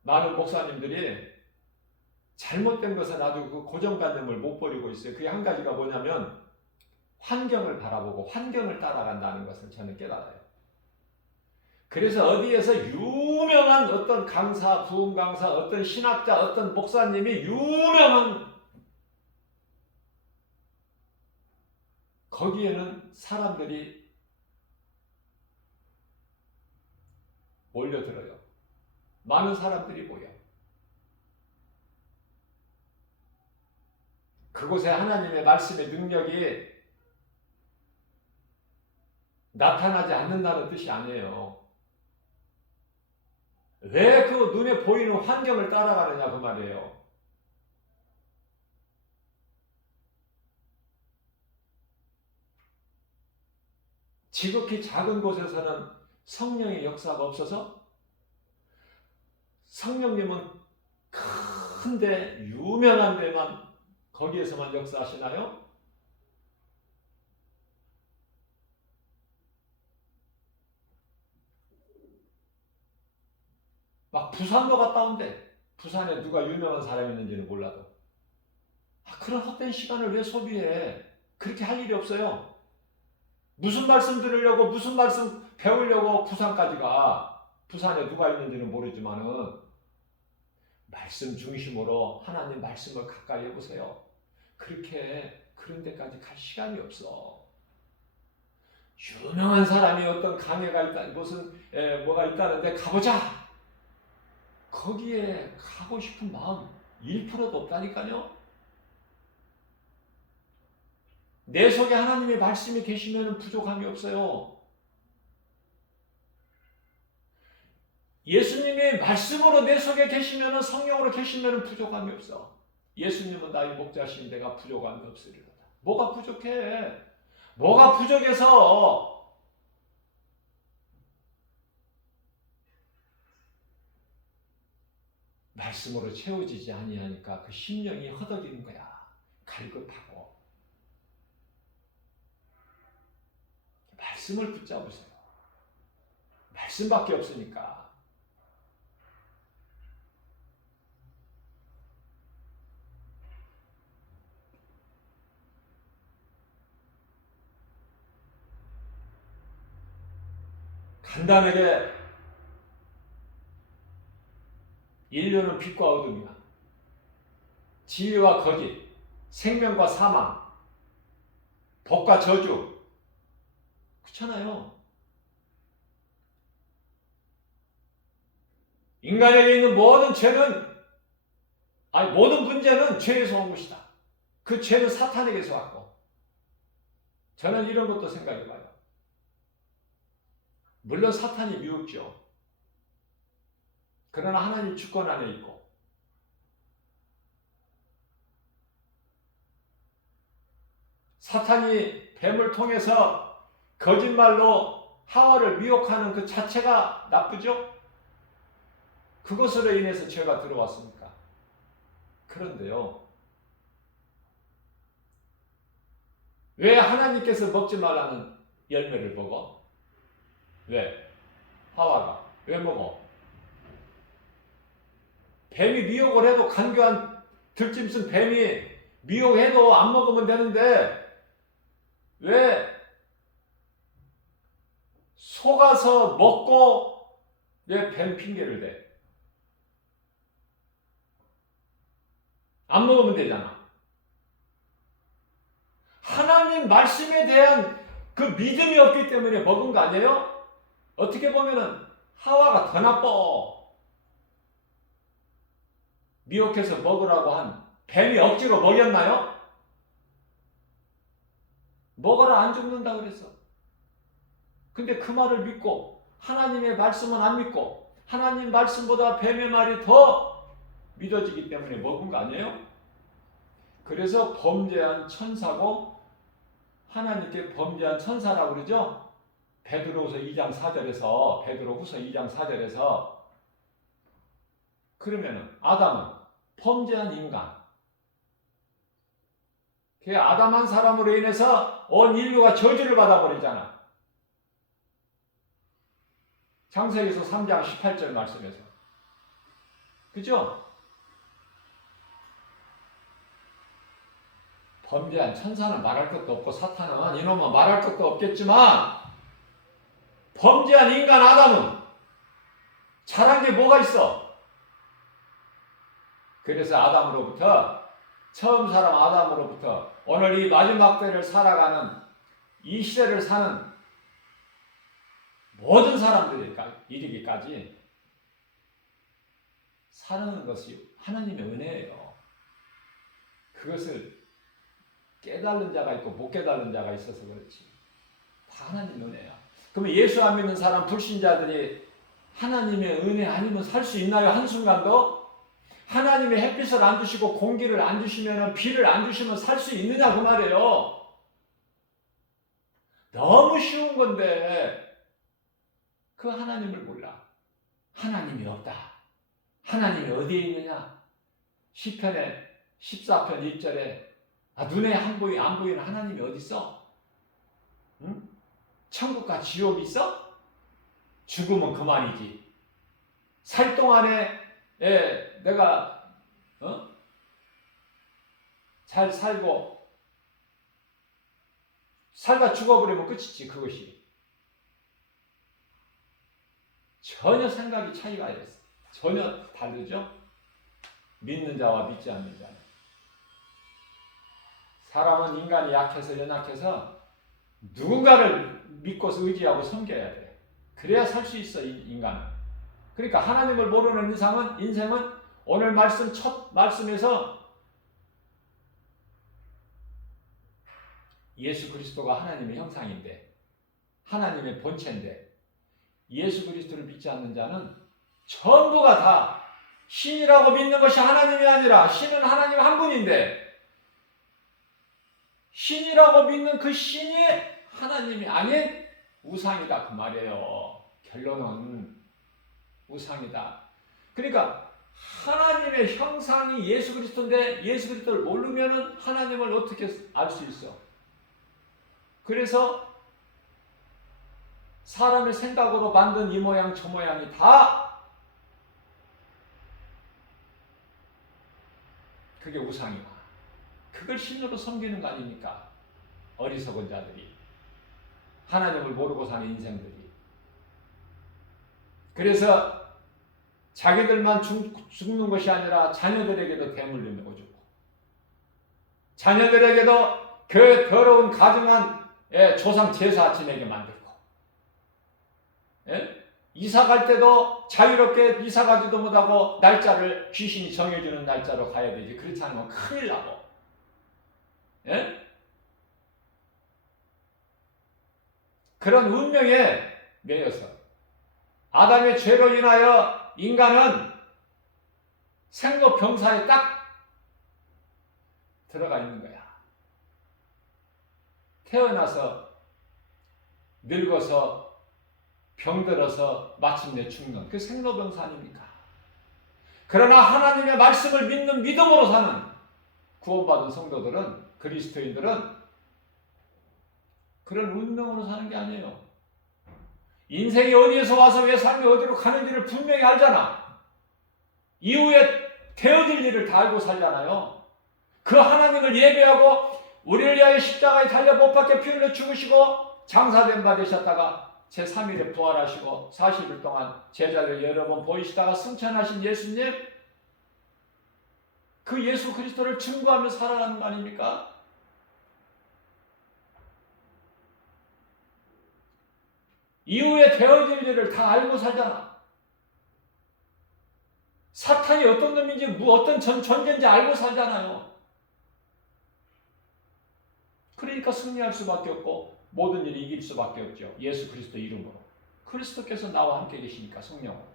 많은 목사님들이 잘못된 것은 아주 그 고정관념을 못 버리고 있어요. 그게 한 가지가 뭐냐면 환경을 바라보고 환경을 따라간다는 것을 저는 깨달아요. 그래서 어디에서 유명한 어떤 강사, 부흥 강사, 어떤 신학자, 어떤 목사님이 유명한, 거기에는 사람들이 몰려들어요. 많은 사람들이 모여. 그곳에 하나님의 말씀의 능력이 나타나지 않는다는 뜻이 아니에요. 왜 그 눈에 보이는 환경을 따라가느냐 그 말이에요. 지극히 작은 곳에서는 성령의 역사가 없어서, 성령님은 큰데 유명한 데만, 거기에서만 역사하시나요? 막 부산도 갔다 온대. 부산에 누가 유명한 사람이 있는지는 몰라도. 그런 헛된 시간을 왜 소비해? 그렇게 할 일이 없어요. 무슨 말씀 들으려고, 무슨 말씀 배우려고 부산까지 가. 부산에 누가 있는지는 모르지만은 말씀 중심으로 하나님 말씀을 가까이 해보세요. 그런 데까지 갈 시간이 없어. 유명한 사람이 어떤 강해가 있다, 무슨 뭐가 있다는데 가보자. 거기에 가고 싶은 마음 1%도 없다니까요. 내 속에 하나님의 말씀이 계시면 부족함이 없어요. 예수님이 말씀으로 내 속에 계시면, 성령으로 계시면 부족함이 없어. 예수님은 나의 목자신 내가 부족함이 없으리로다. 뭐가 부족해? 뭐가 부족해서 말씀으로 채워지지 아니하니까 그 심령이 허덕이는 거야. 갈급하고. 말씀을 붙잡으세요. 말씀밖에 없으니까. 간단하게 인류는 빛과 어둠이야. 진리와 거짓, 생명과 사망, 복과 저주. 그렇잖아요. 인간에게 있는 모든 죄는, 모든 문제는 죄에서 온 것이다. 그 죄는 사탄에게서 왔고. 저는 이런 것도 생각해봐요. 물론 사탄이 미혹죠. 그러나 하나님 주권 안에 있고, 사탄이 뱀을 통해서 거짓말로 하와를 미혹하는 그 자체가 나쁘죠? 그것으로 인해서 죄가 들어왔습니까? 그런데요, 왜 하나님께서 먹지 말라는 열매를 먹어? 왜? 하와가 왜 먹어? 뱀이 미혹을 해도, 간교한 들짐승 뱀이 미혹해도 안 먹으면 되는데 왜 속아서 먹고 왜 뱀 핑계를 대? 안 먹으면 되잖아. 하나님 말씀에 대한 그 믿음이 없기 때문에 먹은 거 아니에요? 어떻게 보면은 하와가 더 나빠. 미혹해서 먹으라고 한 뱀이 억지로 먹였나요? 먹어라, 안 죽는다 그랬어. 근데 그 말을 믿고 하나님의 말씀은 안 믿고 하나님 말씀보다 뱀의 말이 더 믿어지기 때문에 먹은 거 아니에요? 그래서 범죄한 천사고, 하나님께 범죄한 천사라고 그러죠? 베드로후서 2장 4절에서, 베드로후서 2장 4절에서, 그러면은 아담은 범죄한 인간, 그 아담 한 사람으로 인해서 온 인류가 저주를 받아버리잖아. 창세기서 3장 18절 말씀에서. 그죠? 범죄한 천사는 말할 것도 없고 사탄은 이놈은 말할 것도 없겠지만, 범죄한 인간 아담은 잘한 게 뭐가 있어? 그래서 아담으로부터, 처음 사람 아담으로부터 오늘 이 마지막 때를 살아가는, 이 시대를 사는 모든 사람들이 이르기까지 사는 것이 하나님의 은혜예요. 그것을 깨달은 자가 있고 못 깨달은 자가 있어서 그렇지. 다 하나님의 은혜야. 그러면 예수 안 믿는 사람, 불신자들이 하나님의 은혜 아니면 살 수 있나요? 한순간도? 하나님의 햇빛을 안 주시고 공기를 안 주시면, 비를 안 주시면 살 수 있느냐 그 말이에요. 너무 쉬운 건데 그 하나님을 몰라. 하나님이 없다. 하나님이 어디에 있느냐? 시편에 14편 1절에 눈에 안 보이는 하나님이 어디 있어? 응? 천국과 지옥이 있어? 죽으면 그만이지. 살 동안에 내가 잘 살고 살다 죽어버리면 끝이지. 그것이 전혀 생각이 차이가 있어. 전혀 다르죠. 믿는 자와 믿지 않는 자. 사람은 인간이 약해서 연약해서 누군가를 믿고서 의지하고 섬겨야 돼. 그래야 살 수 있어, 인간은. 그러니까 하나님을 모르는 인생은 오늘 말씀, 첫 말씀에서 예수 그리스도가 하나님의 형상인데, 하나님의 본체인데, 예수 그리스도를 믿지 않는 자는 전부가 다 신이라고 믿는 것이 하나님이 아니라, 신은 하나님 한 분인데, 신이라고 믿는 그 신이 하나님이 아닌 우상이다 그 말이에요. 결론은 우상이다. 그러니까 하나님의 형상이 예수 그리스도인데 예수 그리스도를 모르면 하나님을 어떻게 알 수 있어? 그래서 사람의 생각으로 만든 이 모양 저 모양이 다 그게 우상이다. 그걸 신으로 섬기는 거 아닙니까? 어리석은 자들이, 하나님을 모르고 사는 인생들이. 그래서 자기들만 죽는 것이 아니라 자녀들에게도 대물림을 주고 자녀들에게도 그 더러운 가증한 조상 제사 지내게 만들고, 이사 갈 때도 자유롭게 이사 가지도 못하고 날짜를 귀신이 정해주는 날짜로 가야 되지. 그렇지 않으면 큰일 나고. 그런 운명에 매여서 아담의 죄로 인하여 인간은 생로병사에 딱 들어가 있는 거야. 태어나서 늙어서 병들어서 마침내 죽는 그 생로병사 아닙니까? 그러나 하나님의 말씀을 믿는 믿음으로 사는 구원받은 성도들은, 그리스도인들은 그런 운명으로 사는 게 아니에요. 인생이 어디에서 와서 왜 삶이 어디로 가는지를 분명히 알잖아. 이후에 되어질 일을 다 알고 살잖아요. 그 하나님을 예배하고 우리를 위하여 십자가에 달려 못 박혀 피 흘려 죽으시고 장사된 바 되셨다가 제3일에 부활하시고 40일 동안 제자들 여러 번 보이시다가 승천하신 예수님, 그 예수 그리스도를 증거하며 살아가는 거 아닙니까? 이후에 되어질 일을 다 알고 살잖아. 사탄이 어떤 놈인지 어떤 존재인지 알고 살잖아요. 그러니까 승리할 수밖에 없고 모든 일이 이길 수밖에 없죠. 예수 그리스도 이름으로. 그리스도께서 나와 함께 계시니까 성령으로.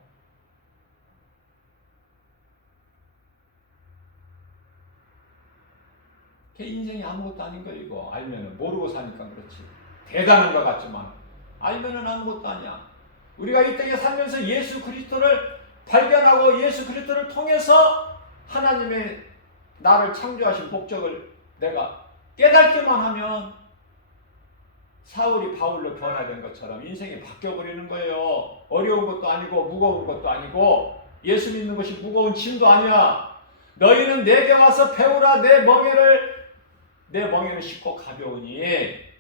걔 인생이 아무것도 아닌 거예요. 이거 알면은 모르고 사니까 그렇지. 대단한 것 같지만 알면은 아무것도 아니야. 우리가 이 땅에 살면서 예수 그리스도를 발견하고 예수 그리스도를 통해서 하나님의 나를 창조하신 목적을 내가 깨닫기만 하면 사울이 바울로 변화된 것처럼 인생이 바뀌어버리는 거예요. 어려운 것도 아니고 무거운 것도 아니고 예수 믿는 것이 무거운 짐도 아니야. 너희는 내게 와서 배우라. 내 멍에는 쉽고 가벼우니.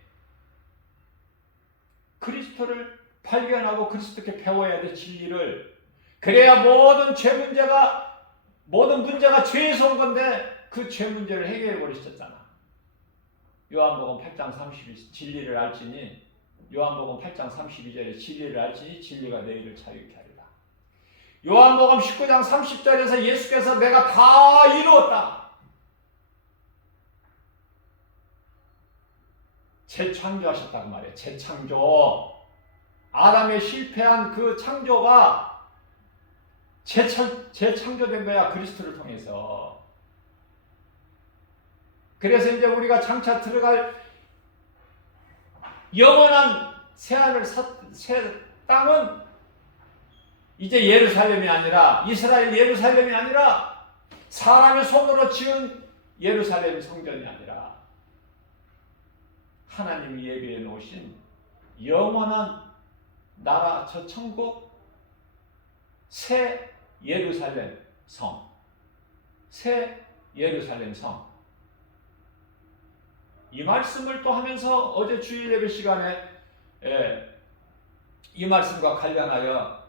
그리스도를 발견하고 그리스도께 배워야 돼. 진리를. 그래야 모든 문제가 죄에서 온 건데 그 죄 문제를 해결해 버리셨잖아. 요한복음 8장 32 진리를 알지니, 요한복음 8장 32절에 진리를 알지니 진리가 너희를 자유케 하리라. 요한복음 19장 30절에서 예수께서 내가 다 이루었다. 재창조하셨다고 말이에요. 재창조. 아담의 실패한 그 창조가 재창조된 거야. 그리스도를 통해서. 그래서 이제 우리가 장차 들어갈 영원한 새하늘 새 땅은 이제 예루살렘이 아니라, 이스라엘 예루살렘이 아니라, 사람의 손으로 지은 예루살렘 성전이 아니라 하나님이 예비해 놓으신 영원한 나라, 저 천국, 새 예루살렘 성, 새 예루살렘 성. 이 말씀을 또 하면서 어제 주일 예배 시간에 이 말씀과 관련하여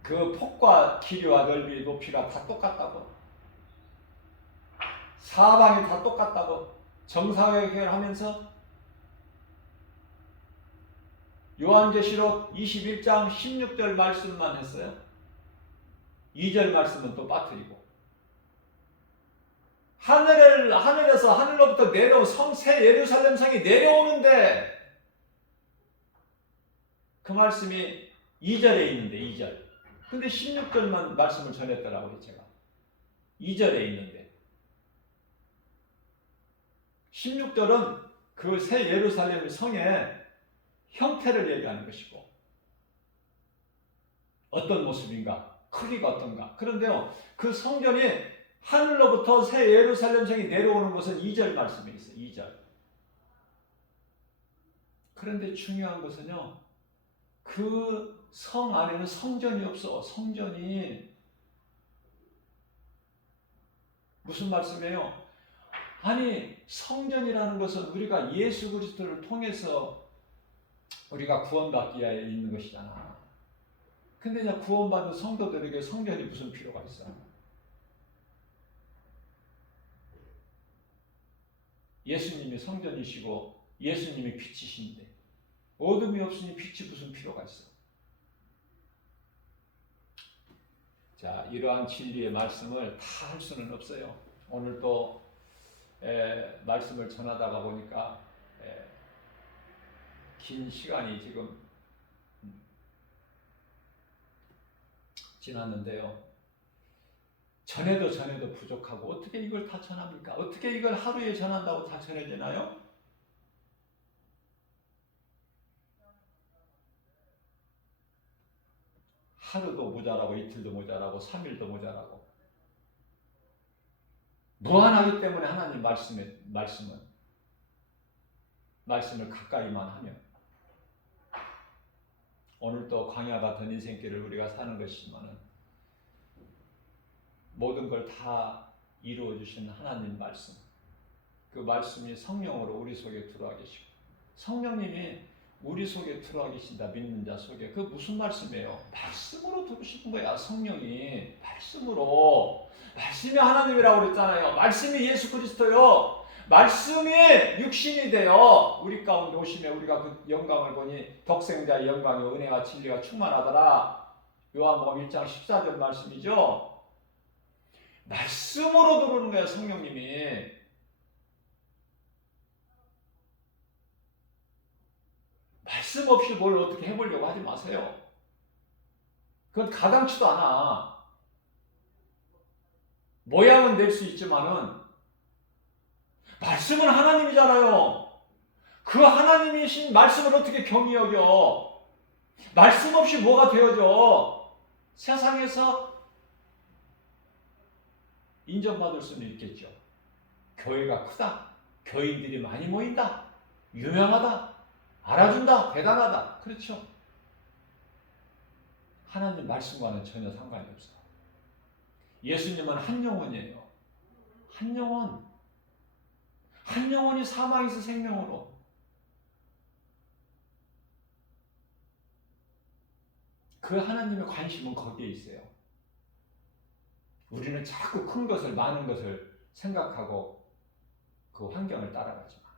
그 폭과 길이와 넓이, 높이가 다 똑같다고, 사방이 다 똑같다고 정사회견을 하면서 요한계시록 21장 16절 말씀만 했어요. 2절 말씀은 또 빠뜨리고, 하늘에서 하늘로부터 내려온 새 예루살렘 성이 내려오는데 그 말씀이 2절에 있는데 2절. 근데 16절만 말씀을 전했더라고요. 제가 2절에 있는데 16절은 그 새 예루살렘 성의 형태를 얘기하는 것이고 어떤 모습인가, 크기가 어떤가. 그런데요, 그 성전이 하늘로부터 새 예루살렘 성이 내려오는 것은 2절 말씀에 있어요. 2절. 그런데 중요한 것은요, 그 성 안에는 성전이 없어. 성전이 무슨 말씀이에요? 아니, 성전이라는 것은 우리가 예수 그리스도를 통해서 우리가 구원받기 위해 있는 것이잖아. 근데 그냥 구원받은 성도들에게 성전이 무슨 필요가 있어? 예수님이 성전이시고 예수님이 빛이신데 어둠이 없으니 빛이 무슨 필요가 있어? 자, 이러한 진리의 말씀을 다 할 수는 없어요. 오늘 또 말씀을 전하다가 보니까 긴 시간이 지금 지났는데요. 전해도 부족하고 어떻게 이걸 다 전합니까? 어떻게 이걸 하루에 전한다고 다 전해지나요? 하루도 모자라고 이틀도 모자라고 3일도 모자라고 무한하기 때문에 하나님 말씀을 가까이만 하면 오늘 또 광야 같은 인생길을 우리가 사는 것이지만은 모든 걸 다 이루어 주신 하나님 말씀, 그 말씀이 성령으로 우리 속에 들어와 계시고 성령님이 우리 속에 들어와 계신다. 믿는 자 속에. 그 무슨 말씀이에요? 말씀으로 들으시는 거야. 성령이 말씀으로. 말씀이 하나님이라고 그랬잖아요. 말씀이 예수 그리스도요. 말씀이 육신이 되어 우리 가운데 오시며 우리가 그 영광을 보니 독생자의 영광이 은혜와 진리가 충만하더라. 요한복음 1장 14절 말씀이죠. 말씀으로 들어오는 거야. 성령님이. 말씀 없이 뭘 어떻게 해보려고 하지 마세요. 그건 가당치도 않아. 모양은 낼 수 있지만은 말씀은 하나님이잖아요. 그 하나님이신 말씀을 어떻게 경히 여겨? 말씀 없이 뭐가 되어져? 세상에서 인정받을 수는 있겠죠. 교회가 크다. 교인들이 많이 모인다. 유명하다. 알아준다. 대단하다. 그렇죠. 하나님 말씀과는 전혀 상관이 없어요. 예수님은 한 영혼이에요. 한 영혼. 한 영혼이 사망에서 생명으로. 그 하나님의 관심은 거기에 있어요. 우리는 자꾸 큰 것을, 많은 것을 생각하고 그 환경을 따라가지 마.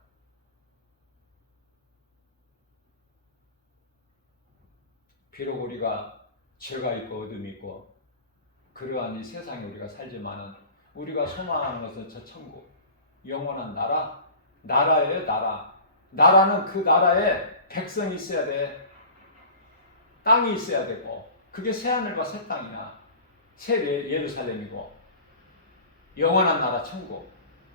비록 우리가 죄가 있고 어둠이 있고 그러한 이 세상에 우리가 살지만은 우리가 소망하는 것은 저 천국, 영원한 나라, 나라예요. 나라는 그 나라에 백성이 있어야 돼. 땅이 있어야 되고 그게 새하늘과 새 땅이나 새 예루살렘이고 영원한 나라 천국,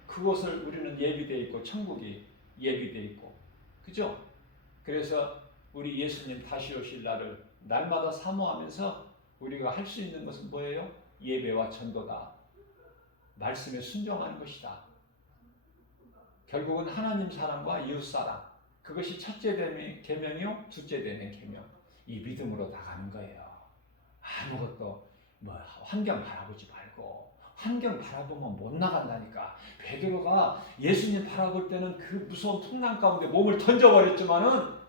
그것을 우리는 예비되어 있고 천국이 예비되어 있고, 그죠? 그래서 우리 예수님 다시 오실 날을 날마다 사모하면서 우리가 할 수 있는 것은 뭐예요? 예배와 전도다. 말씀에 순종하는 것이다. 결국은 하나님 사랑과 이웃 사랑, 그것이 첫째 계명이요, 둘째 되는 계명. 이 믿음으로 나가는 거예요. 아무것도 환경 바라보지 말고. 환경 바라보면 못 나간다니까. 베드로가 예수님 바라볼 때는 그 무서운 풍랑 가운데 몸을 던져버렸지만은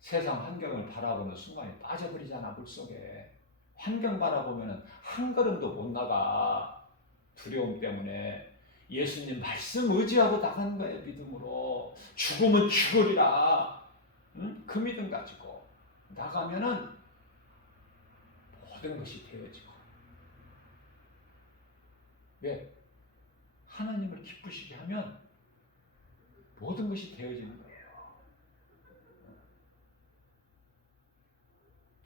세상 환경을 바라보는 순간에 빠져버리잖아. 물속에. 환경 바라보면 한 걸음도 못 나가. 두려움 때문에. 예수님 말씀 의지하고 나가는 거예요. 믿음으로. 죽으면 죽으리라. 응? 그 믿음 가지고 나가면은 모든 것이 되어지고. 왜? 하나님을 기쁘시게 하면 모든 것이 되어지는 거예요.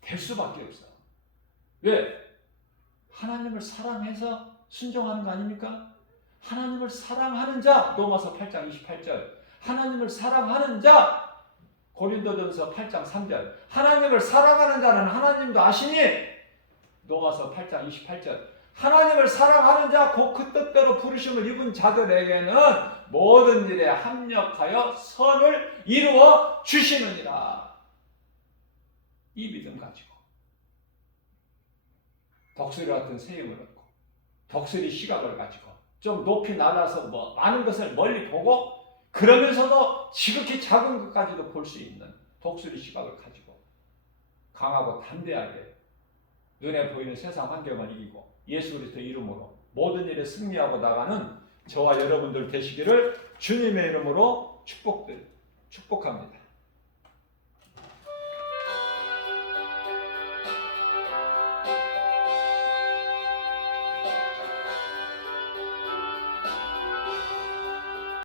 될 수밖에 없어. 왜? 하나님을 사랑해서 순종하는 거 아닙니까? 하나님을 사랑하는 자, 로마서 8장 28절. 하나님을 사랑하는 자, 고린도전서 8장 3절. 하나님을 사랑하는 자는 하나님도 아시니, 로마서 8장 28절. 하나님을 사랑하는 자, 곧 그 뜻대로 부르심을 입은 자들에게는 모든 일에 합력하여 선을 이루어 주시느니라. 이 믿음 가지고 독수리 같은 세임을 얻고 독수리 시각을 가지고 좀 높이 날아서 많은 것을 멀리 보고 그러면서도 지극히 작은 것까지도 볼 수 있는 독수리 시각을 가지고 강하고 담대하게 눈에 보이는 세상 환경을 이기고 예수 그리스도 이름으로 모든 일에 승리하고 나가는 저와 여러분들 되시기를 주님의 이름으로 축복합니다.